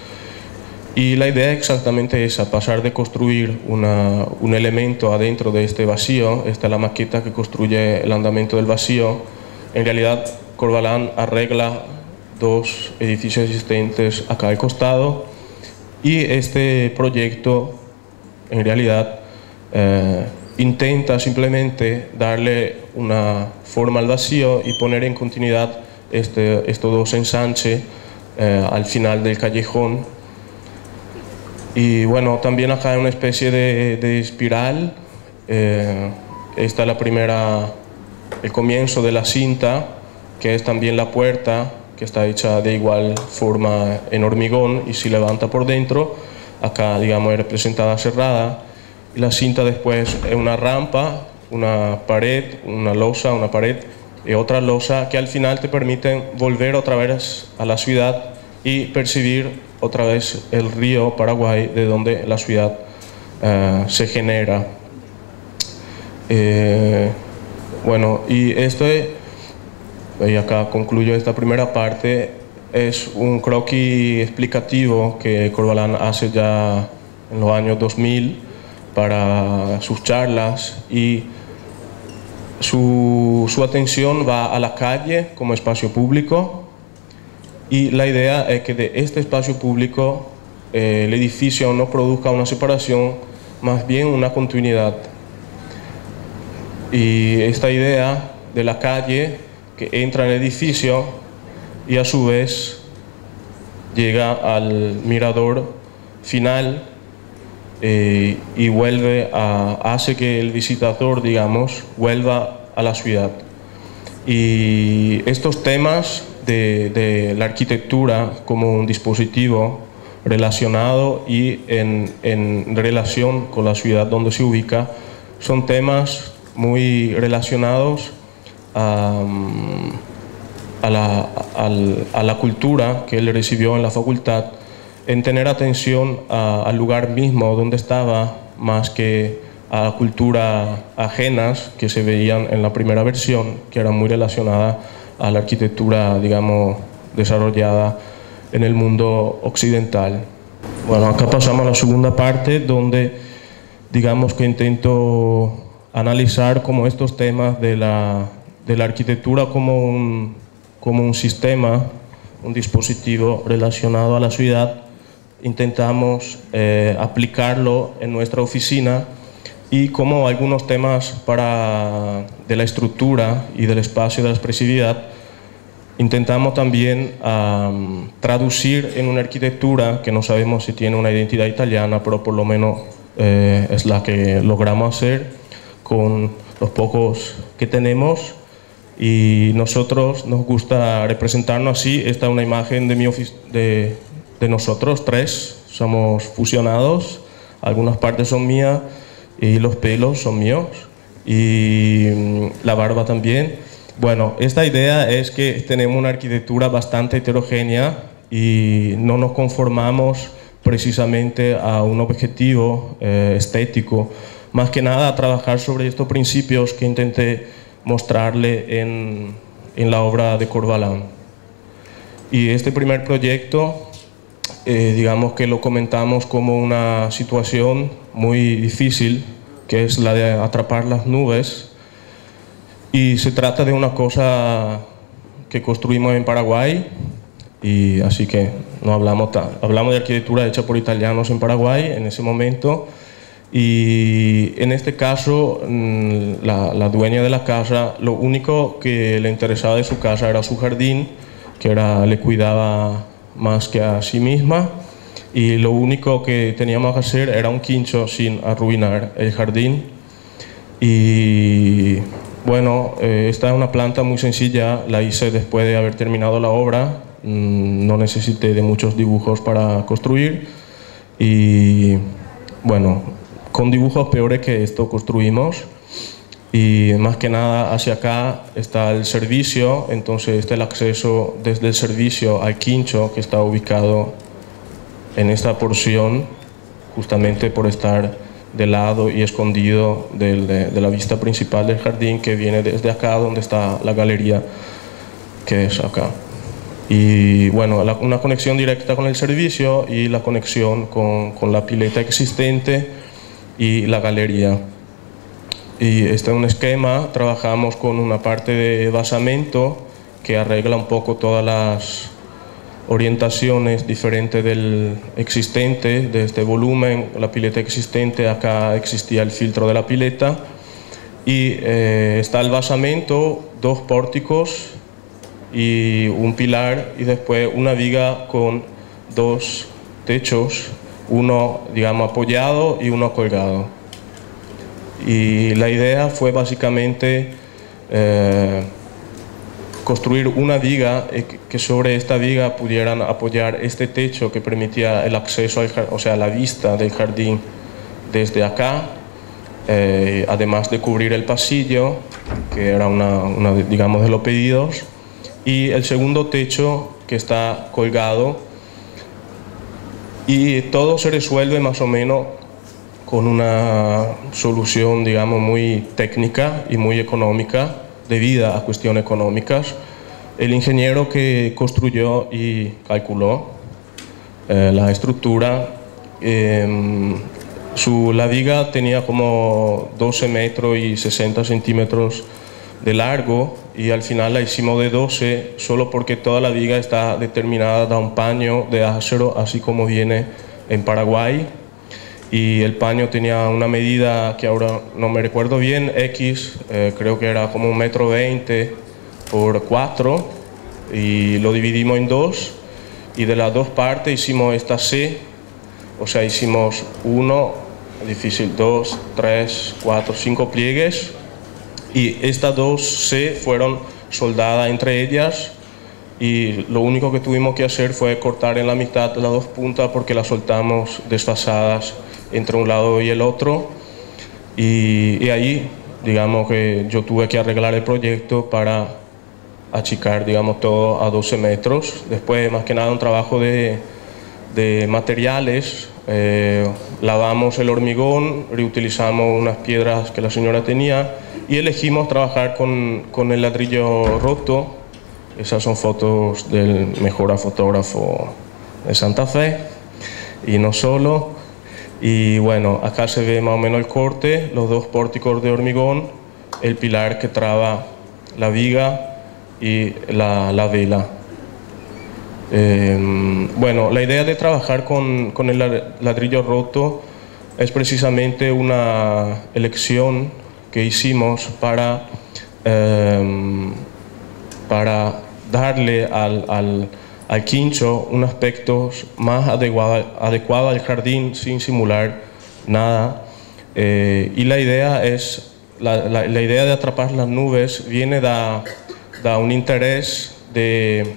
Y la idea es exactamente esa, pasar de construir un elemento adentro de este vacío. Esta es la maqueta que construye el andamento del vacío. En realidad, Corvalán arregla dos edificios existentes acá al costado, y este proyecto en realidad intenta simplemente darle una forma al vacío y poner en continuidad estos dos ensanches al final del callejón. Y bueno, también acá hay una especie de espiral. Esta es el comienzo de la cinta, que es también la puerta, que está hecha de igual forma en hormigón y se levanta por dentro. Acá, digamos, es representada cerrada. Y la cinta después es una rampa, una pared, una losa, una pared y otra losa que al final te permiten volver otra vez a la ciudad y percibir otra vez el río Paraguay, de donde la ciudad se genera. Bueno, y acá concluyo esta primera parte, es un croquis explicativo que Corvalán hace ya en los años 2000 para sus charlas, y su atención va a la calle como espacio público, y la idea es que de este espacio público el edificio no produzca una separación, más bien una continuidad. Y esta idea de la calle que entra en el edificio y a su vez llega al mirador final y hace que el visitador, digamos, vuelva a la ciudad. Y estos temas de la arquitectura como un dispositivo relacionado y en relación con la ciudad donde se ubica son temas muy relacionados a la cultura que él recibió en la facultad, en tener atención al lugar mismo donde estaba, más que a culturas ajenas que se veían en la primera versión, que eran muy relacionadas a la arquitectura, digamos, desarrollada en el mundo occidental. Bueno, acá pasamos a la segunda parte, donde digamos que intento analizar como estos temas de la arquitectura como un sistema, un dispositivo relacionado a la ciudad. Intentamos aplicarlo en nuestra oficina, y como algunos temas de la estructura y del espacio de la expresividad, intentamos también traducir en una arquitectura que no sabemos si tiene una identidad italiana, pero por lo menos es la que logramos hacer con los pocos que tenemos. Y nosotros nos gusta representarnos así. Esta es una imagen de nosotros tres, somos fusionados, algunas partes son mías y los pelos son míos y la barba también. Bueno, esta idea es que tenemos una arquitectura bastante heterogénea y no nos conformamos precisamente a un objetivo estético, más que nada a trabajar sobre estos principios que intenté mostrarle en la obra de Corvalán. Y este primer proyecto, digamos que lo comentamos como una situación muy difícil, que es la de atrapar las nubes, y se trata de una cosa que construimos en Paraguay, y así que no hablamos de arquitectura hecha por italianos en Paraguay en ese momento. Y en este caso, la dueña de la casa, lo único que le interesaba de su casa era su jardín, que le cuidaba más que a sí misma, y lo único que teníamos que hacer era un quincho sin arruinar el jardín. Y bueno, esta es una planta muy sencilla, la hice después de haber terminado la obra, no necesité de muchos dibujos para construir, y bueno, con dibujos peores que esto construimos. Y más que nada hacia acá está el servicio, entonces este es el acceso desde el servicio al quincho, que está ubicado en esta porción, justamente por estar de lado y escondido de la vista principal del jardín, que viene desde acá donde está la galería, que es acá. Y bueno, una conexión directa con el servicio y la conexión con la pileta existente y la galería. Y este es un esquema. Trabajamos con una parte de basamento que arregla un poco todas las orientaciones diferentes del existente, de este volumen, la pileta existente. Acá existía el filtro de la pileta, y está el basamento, dos pórticos y un pilar, y después una viga con dos techos, uno, digamos, apoyado y uno colgado. Y la idea fue básicamente construir una viga que sobre esta viga pudieran apoyar este techo que permitía el acceso al jardín, o sea, la vista del jardín desde acá, además de cubrir el pasillo, que era una digamos, de los pedidos, y el segundo techo que está colgado, y todo se resuelve más o menos con una solución, digamos, muy técnica y muy económica, debido a cuestiones económicas. El ingeniero que construyó y calculó la estructura, la viga tenía como 12 metros y 60 centímetros de largo, y al final la hicimos de 12 solo porque toda la viga está determinada a un paño de acero, así como viene en Paraguay, y el paño tenía una medida que ahora no me recuerdo bien, X, creo que era como 1,20 m por 4, y lo dividimos en dos, y de las dos partes hicimos esta C, o sea, hicimos 1, difícil, 2, 3, 4, 5 pliegues, y estas dos C fueron soldadas entre ellas, y lo único que tuvimos que hacer fue cortar en la mitad las dos puntas porque las soltamos desfasadas entre un lado y el otro, y ahí, digamos que yo tuve que arreglar el proyecto para achicar, digamos, todo a 12 metros. Después, más que nada, un trabajo de materiales. Lavamos el hormigón, reutilizamos unas piedras que la señora tenía y elegimos trabajar con el ladrillo roto. Esas son fotos del mejor fotógrafo de Santa Fe, y no solo. Y bueno, acá se ve más o menos el corte, los dos pórticos de hormigón, el pilar que traba la viga y la vela. Bueno, la idea de trabajar con el ladrillo roto es precisamente una elección que hicimos para darle al quincho un aspecto más adecuado al jardín sin simular nada. Y la idea es, la idea de atrapar las nubes viene de un interés de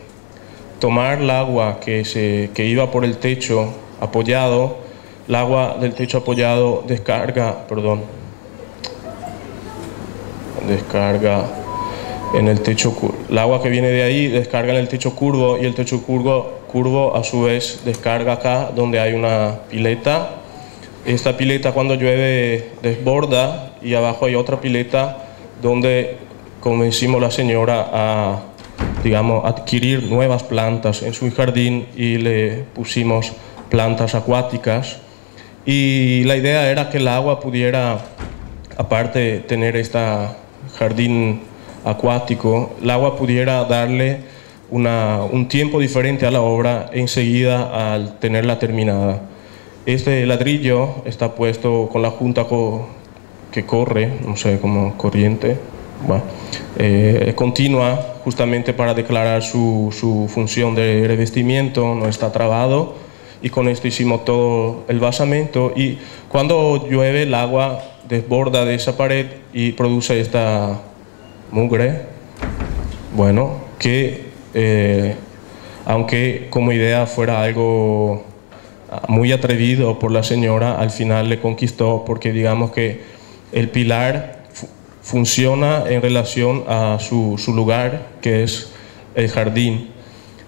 tomar el agua que iba por el techo apoyado, el agua del techo apoyado descarga en el techo, el agua que viene de ahí descarga en el techo curvo, y el techo curvo a su vez descarga acá donde hay una pileta. Esta pileta cuando llueve desborda, y abajo hay otra pileta donde convencimos a la señora a, digamos, adquirir nuevas plantas en su jardín, y le pusimos plantas acuáticas. Y la idea era que el agua pudiera, aparte de tener este jardín acuático, el agua pudiera darle un tiempo diferente a la obra enseguida al tenerla terminada. Este ladrillo está puesto con la junta que corre, no sé, como corriente, continua, justamente para declarar su función de revestimiento, no está trabado, y con esto hicimos todo el basamento, y cuando llueve el agua desborda de esa pared y produce esta mugre, bueno, que aunque como idea fuera algo muy atrevido por la señora, al final le conquistó, porque digamos que el pilar funciona en relación a su lugar, que es el jardín,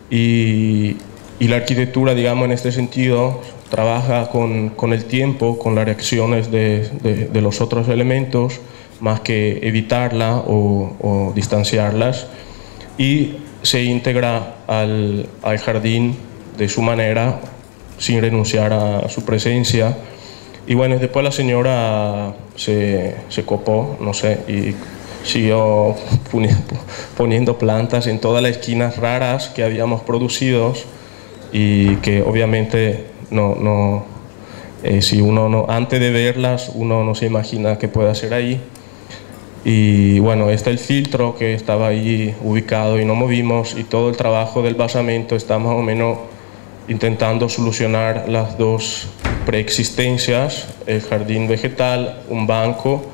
y la arquitectura, digamos, en este sentido trabaja con el tiempo, con las reacciones de los otros elementos, más que evitarla o distanciarlas, y se integra al jardín de su manera, sin renunciar a su presencia. Y bueno, después la señora se copó, no sé, y siguió poniendo plantas en todas las esquinas raras que habíamos producido, y que obviamente si uno no, antes de verlas, uno no se imagina qué puede hacer ahí. Y bueno, este es el filtro que estaba ahí ubicado y no movimos, y todo el trabajo del basamento está más o menos intentando solucionar las dos preexistencias, el jardín vegetal, un banco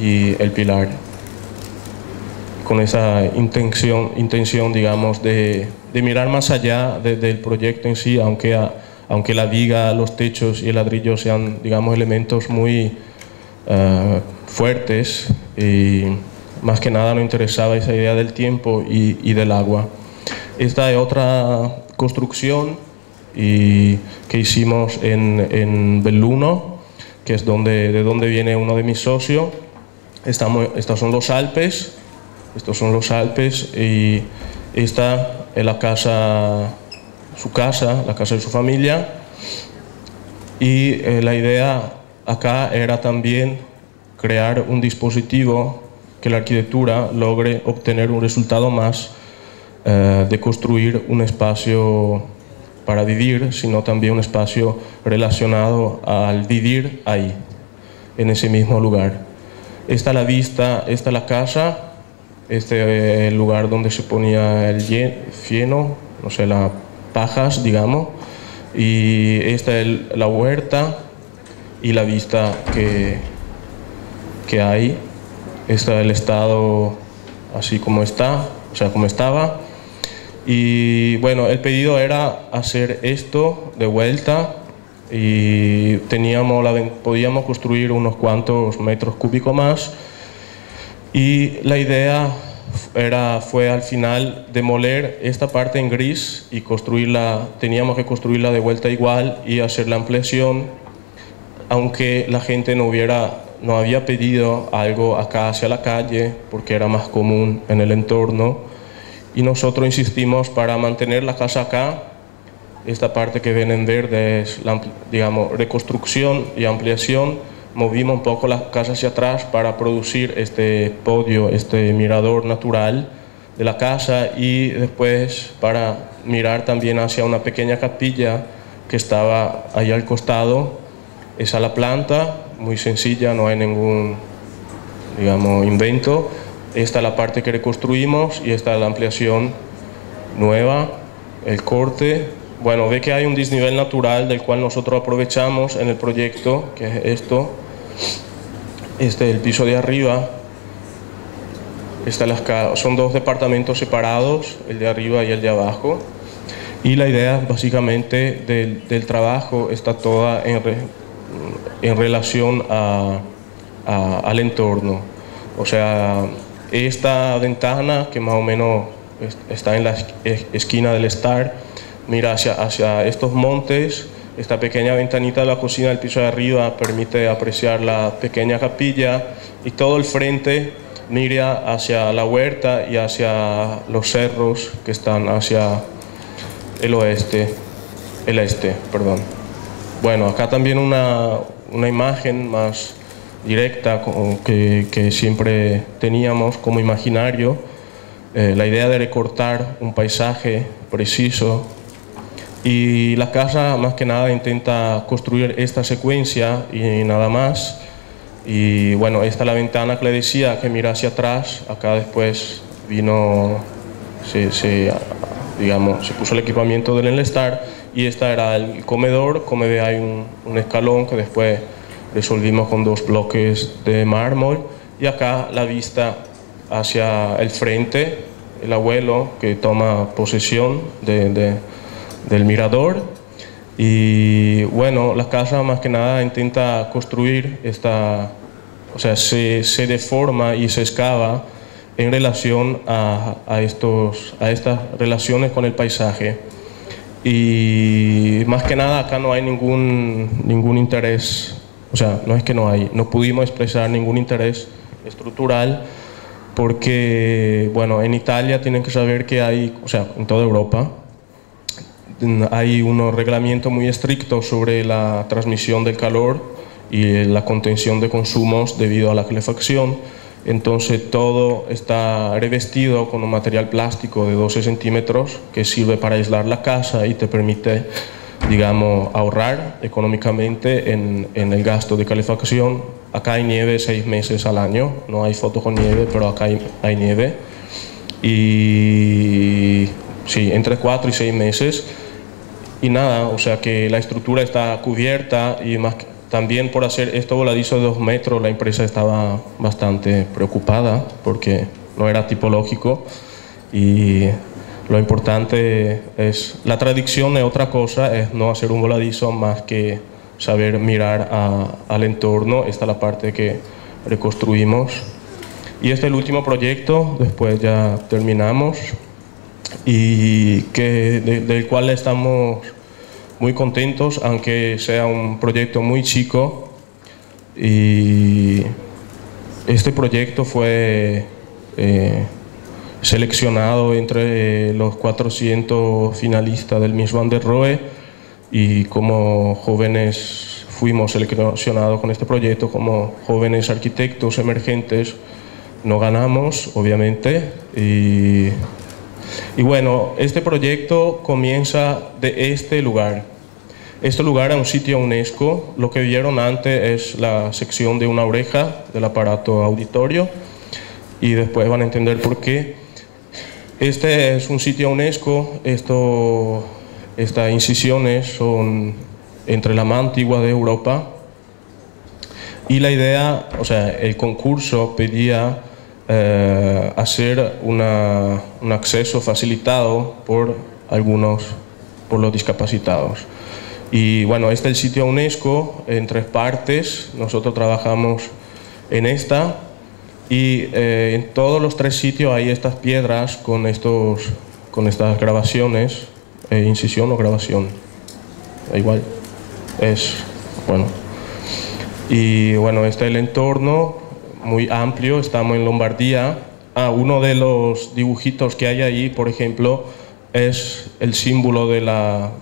y el pilar. con esa intención digamos, de mirar más allá del proyecto en sí, aunque la viga, los techos y el ladrillo sean, digamos, elementos muy fuertes, y más que nada nos interesaba esa idea del tiempo y del agua. Esta es otra construcción que hicimos en Belluno, que es de donde viene uno de mis socios. Estos son los Alpes, y esta es la casa de su familia. Y la idea acá era también crear un dispositivo que la arquitectura logre obtener un resultado más de construir un espacio para vivir, sino también un espacio relacionado al vivir ahí, en ese mismo lugar. Esta es la vista, esta es la casa, este es el lugar donde se ponía el fieno, no sé, las pajas, digamos, y esta es la huerta y la vista que hay. Este es el estado así como está, o sea, como estaba. Y bueno, el pedido era hacer esto de vuelta, y podíamos construir unos cuantos metros cúbicos más, y la idea fue al final demoler esta parte en gris y teníamos que construirla de vuelta igual y hacer la ampliación, aunque la gente no había pedido algo acá hacia la calle porque era más común en el entorno. Y nosotros insistimos para mantener la casa acá. Esta parte que ven en verde es, digamos, reconstrucción y ampliación. Movimos un poco la casa hacia atrás para producir este podio, este mirador natural de la casa, y después para mirar también hacia una pequeña capilla que estaba ahí al costado. Esa es la planta, muy sencilla, no hay ningún, digamos, invento. Esta es la parte que reconstruimos y esta es la ampliación nueva, el corte. Bueno, ve que hay un desnivel natural del cual nosotros aprovechamos en el proyecto, que es esto. Este es el piso de arriba. Son dos departamentos separados, el de arriba y el de abajo. Y la idea básicamente del trabajo está toda en relación al entorno. O sea, esta ventana que más o menos está en la esquina del Star, mira hacia estos montes. Esta pequeña ventanita de la cocina del piso de arriba permite apreciar la pequeña capilla, y todo el frente mira hacia la huerta y hacia los cerros que están hacia el este, perdón. Bueno, acá también una imagen más directa que siempre teníamos como imaginario, la idea de recortar un paisaje preciso, y la casa más que nada intenta construir esta secuencia y nada más. Y bueno, esta es la ventana que le decía que mira hacia atrás. Acá después digamos, se puso el equipamiento del Enlestar, y esta era el comedor. Como ve, hay un escalón que después resolvimos con 2 bloques de mármol, y acá la vista hacia el frente, el abuelo que toma posesión del mirador. Y bueno, la casa más que nada intenta construir o sea, se deforma y se excava en relación a estas relaciones con el paisaje. Y más que nada acá no hay ningún interés, o sea, no es que no pudimos expresar ningún interés estructural, porque, bueno, en Italia tienen que saber que o sea, en toda Europa, hay unos reglamentos muy estrictos sobre la transmisión del calor y la contención de consumos debido a la calefacción. Entonces todo está revestido con un material plástico de 12 centímetros que sirve para aislar la casa y te permite, digamos, ahorrar económicamente en el gasto de calefacción. Acá hay nieve 6 meses al año, no hay fotos con nieve, pero acá hay nieve. Y sí, entre 4 y 6 meses. Y nada, o sea que la estructura está cubierta, y también por hacer esto voladizo de 2 metros, la empresa estaba bastante preocupada porque no era tipológico, y lo importante es, la tradición es otra cosa, es no hacer un voladizo más que saber mirar al entorno. Esta es la parte que reconstruimos. Y este es el último proyecto, después ya terminamos, y del cual estamos muy contentos, aunque sea un proyecto muy chico. Y este proyecto fue seleccionado entre los 400 finalistas del Miss Van der Rohe, y como jóvenes fuimos seleccionados con este proyecto como jóvenes arquitectos emergentes. No ganamos, obviamente, y bueno, este proyecto comienza de este lugar. Este lugar es un sitio UNESCO. Lo que vieron antes es la sección de una oreja del aparato auditorio, y después van a entender por qué. Este es un sitio UNESCO. Estas incisiones son entre la más antigua de Europa, y la idea, o sea, el concurso pedía hacer un acceso facilitado por los discapacitados. Y bueno, este es el sitio UNESCO en 3 partes. Nosotros trabajamos en esta, y en todos los 3 sitios hay estas piedras con estas grabaciones, incisión o grabación, da igual, es bueno. Y bueno, este es el entorno muy amplio. Estamos en Lombardía. Uno de los dibujitos que hay ahí, por ejemplo, es el símbolo de la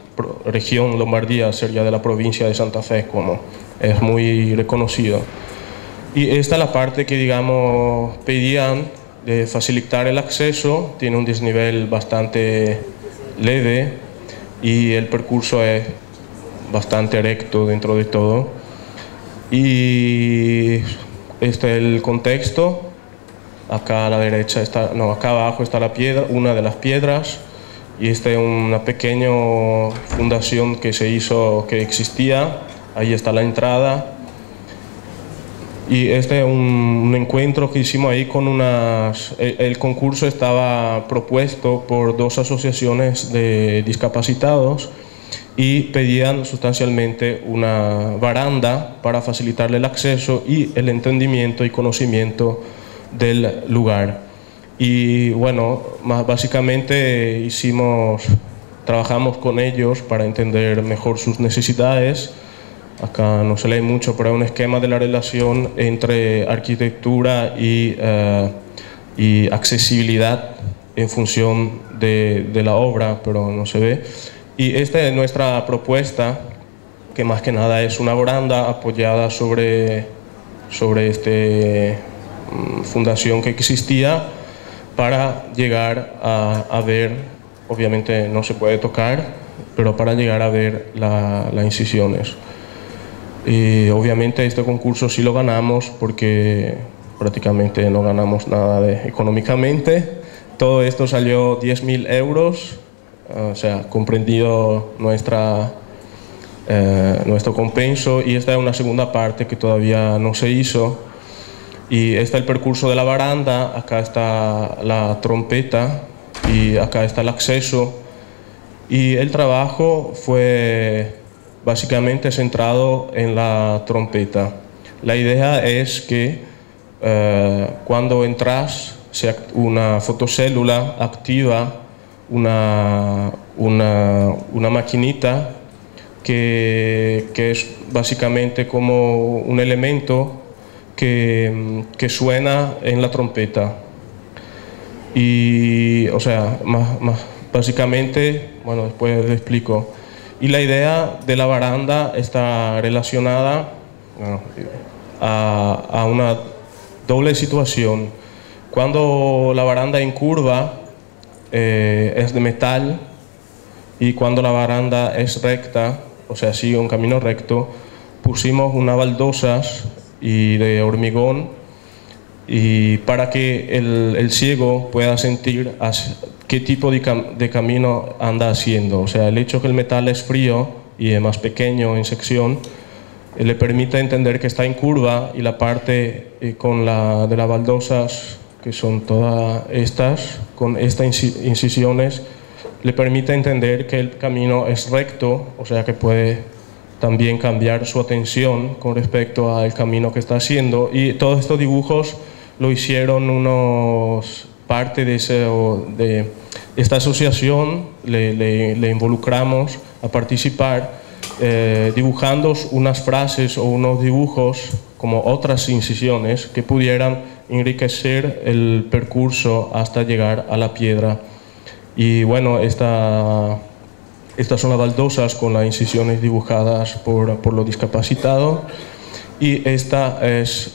región Lombardía, sería de la provincia de Santa Fe, como es muy reconocido. Y esta es la parte que, digamos, pedían de facilitar el acceso. Tiene un desnivel bastante leve y el percurso es bastante recto dentro de todo. Y este es el contexto. Acá a la derecha está, no, acá abajo está la piedra, una de las piedras, y esta es una pequeña fundación que se hizo, que existía. Ahí está la entrada. Y este es un encuentro que hicimos ahí con el concurso estaba propuesto por 2 asociaciones de discapacitados, y pedían sustancialmente una baranda para facilitarle el acceso y el entendimiento y conocimiento del lugar. Y bueno, básicamente trabajamos con ellos para entender mejor sus necesidades. Acá no se lee mucho, pero es un esquema de la relación entre arquitectura y accesibilidad en función de la obra, pero no se ve. Y esta es nuestra propuesta, que más que nada es una baranda apoyada sobre esta fundación que existía, para llegar a ver, obviamente no se puede tocar, pero para llegar a ver las incisiones. Y obviamente este concurso sí lo ganamos, porque prácticamente no ganamos nada económicamente. Todo esto salió 10.000 euros, o sea, comprendido nuestro compenso, y esta es una segunda parte que todavía no se hizo. Y este es el percurso de la baranda. Acá está la trompeta y acá está el acceso. Y el trabajo fue básicamente centrado en la trompeta. La idea es que cuando entras, una fotocélula activa una maquinita que es básicamente como un elemento que suena en la trompeta. Y, o sea, básicamente, bueno, después le explico. Y la idea de la baranda está relacionada a una doble situación. Cuando la baranda en curva es de metal, y cuando la baranda es recta, o sea, sigue un camino recto, pusimos unas baldosas y de hormigón, y para que el ciego pueda sentir qué tipo de camino anda haciendo. O sea, el hecho que el metal es frío y es más pequeño en sección, le permite entender que está en curva, y la parte de las baldosas que son todas estas, con estas incisiones, le permite entender que el camino es recto, o sea que puede también cambiar su atención con respecto al camino que está haciendo. Y todos estos dibujos lo hicieron parte de esta asociación, le involucramos a participar, dibujando unas frases o unos dibujos como otras incisiones que pudieran enriquecer el percurso hasta llegar a la piedra. Y bueno, estas son las baldosas con las incisiones dibujadas por los discapacitados. Y esta es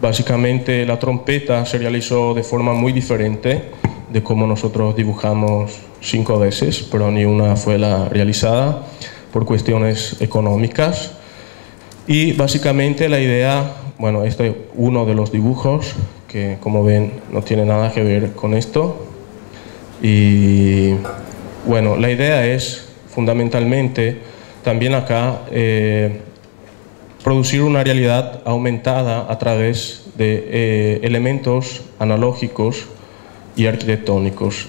básicamente la trompeta. Se realizó de forma muy diferente de como nosotros dibujamos 5 veces, pero ni una fue la realizada por cuestiones económicas. Y básicamente la idea, bueno, este es uno de los dibujos que, como ven, no tiene nada que ver con esto. Y bueno, la idea es fundamentalmente también acá producir una realidad aumentada a través de elementos analógicos y arquitectónicos.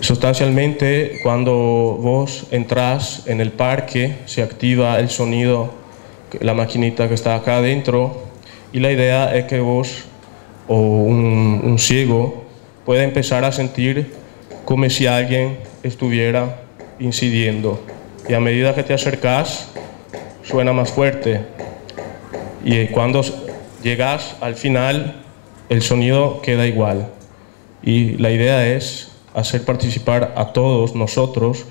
Sustancialmente, cuando vos entras en el parque, se activa el sonido, la maquinita que está acá adentro, y la idea es que vos o un ciego pueda empezar a sentir como si alguien estuviera incidiendo, y a medida que te acercas suena más fuerte, y cuando llegas al final el sonido queda igual. Y la idea es hacer participar a todos nosotros,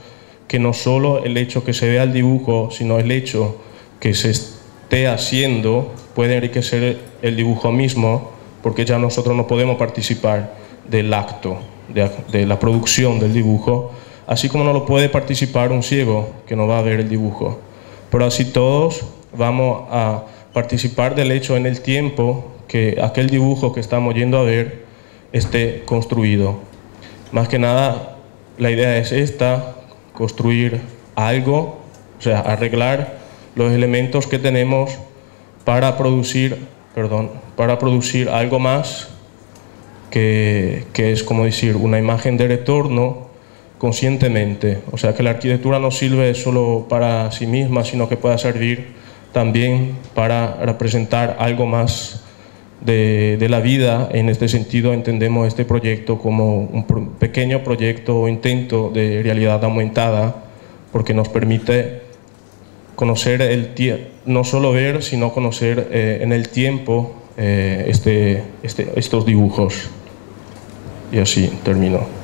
que no solo el hecho que se vea el dibujo, sino el hecho que se esté haciendo puede enriquecer el dibujo mismo, porque ya nosotros no podemos participar del acto, de la producción del dibujo, así como no lo puede participar un ciego que no va a ver el dibujo. Pero así todos vamos a participar del hecho en el tiempo que aquel dibujo que estamos yendo a ver esté construido. Más que nada, la idea es esta: construir algo, o sea, arreglar los elementos que tenemos para producir algo más que es, como decir, una imagen de retorno conscientemente. O sea, que la arquitectura no sirve solo para sí misma, sino que pueda servir también para representar algo más de la vida. En este sentido entendemos este proyecto como un pequeño proyecto o intento de realidad aumentada, porque nos permite conocer no solo ver, sino conocer en el tiempo estos dibujos. Y así termino.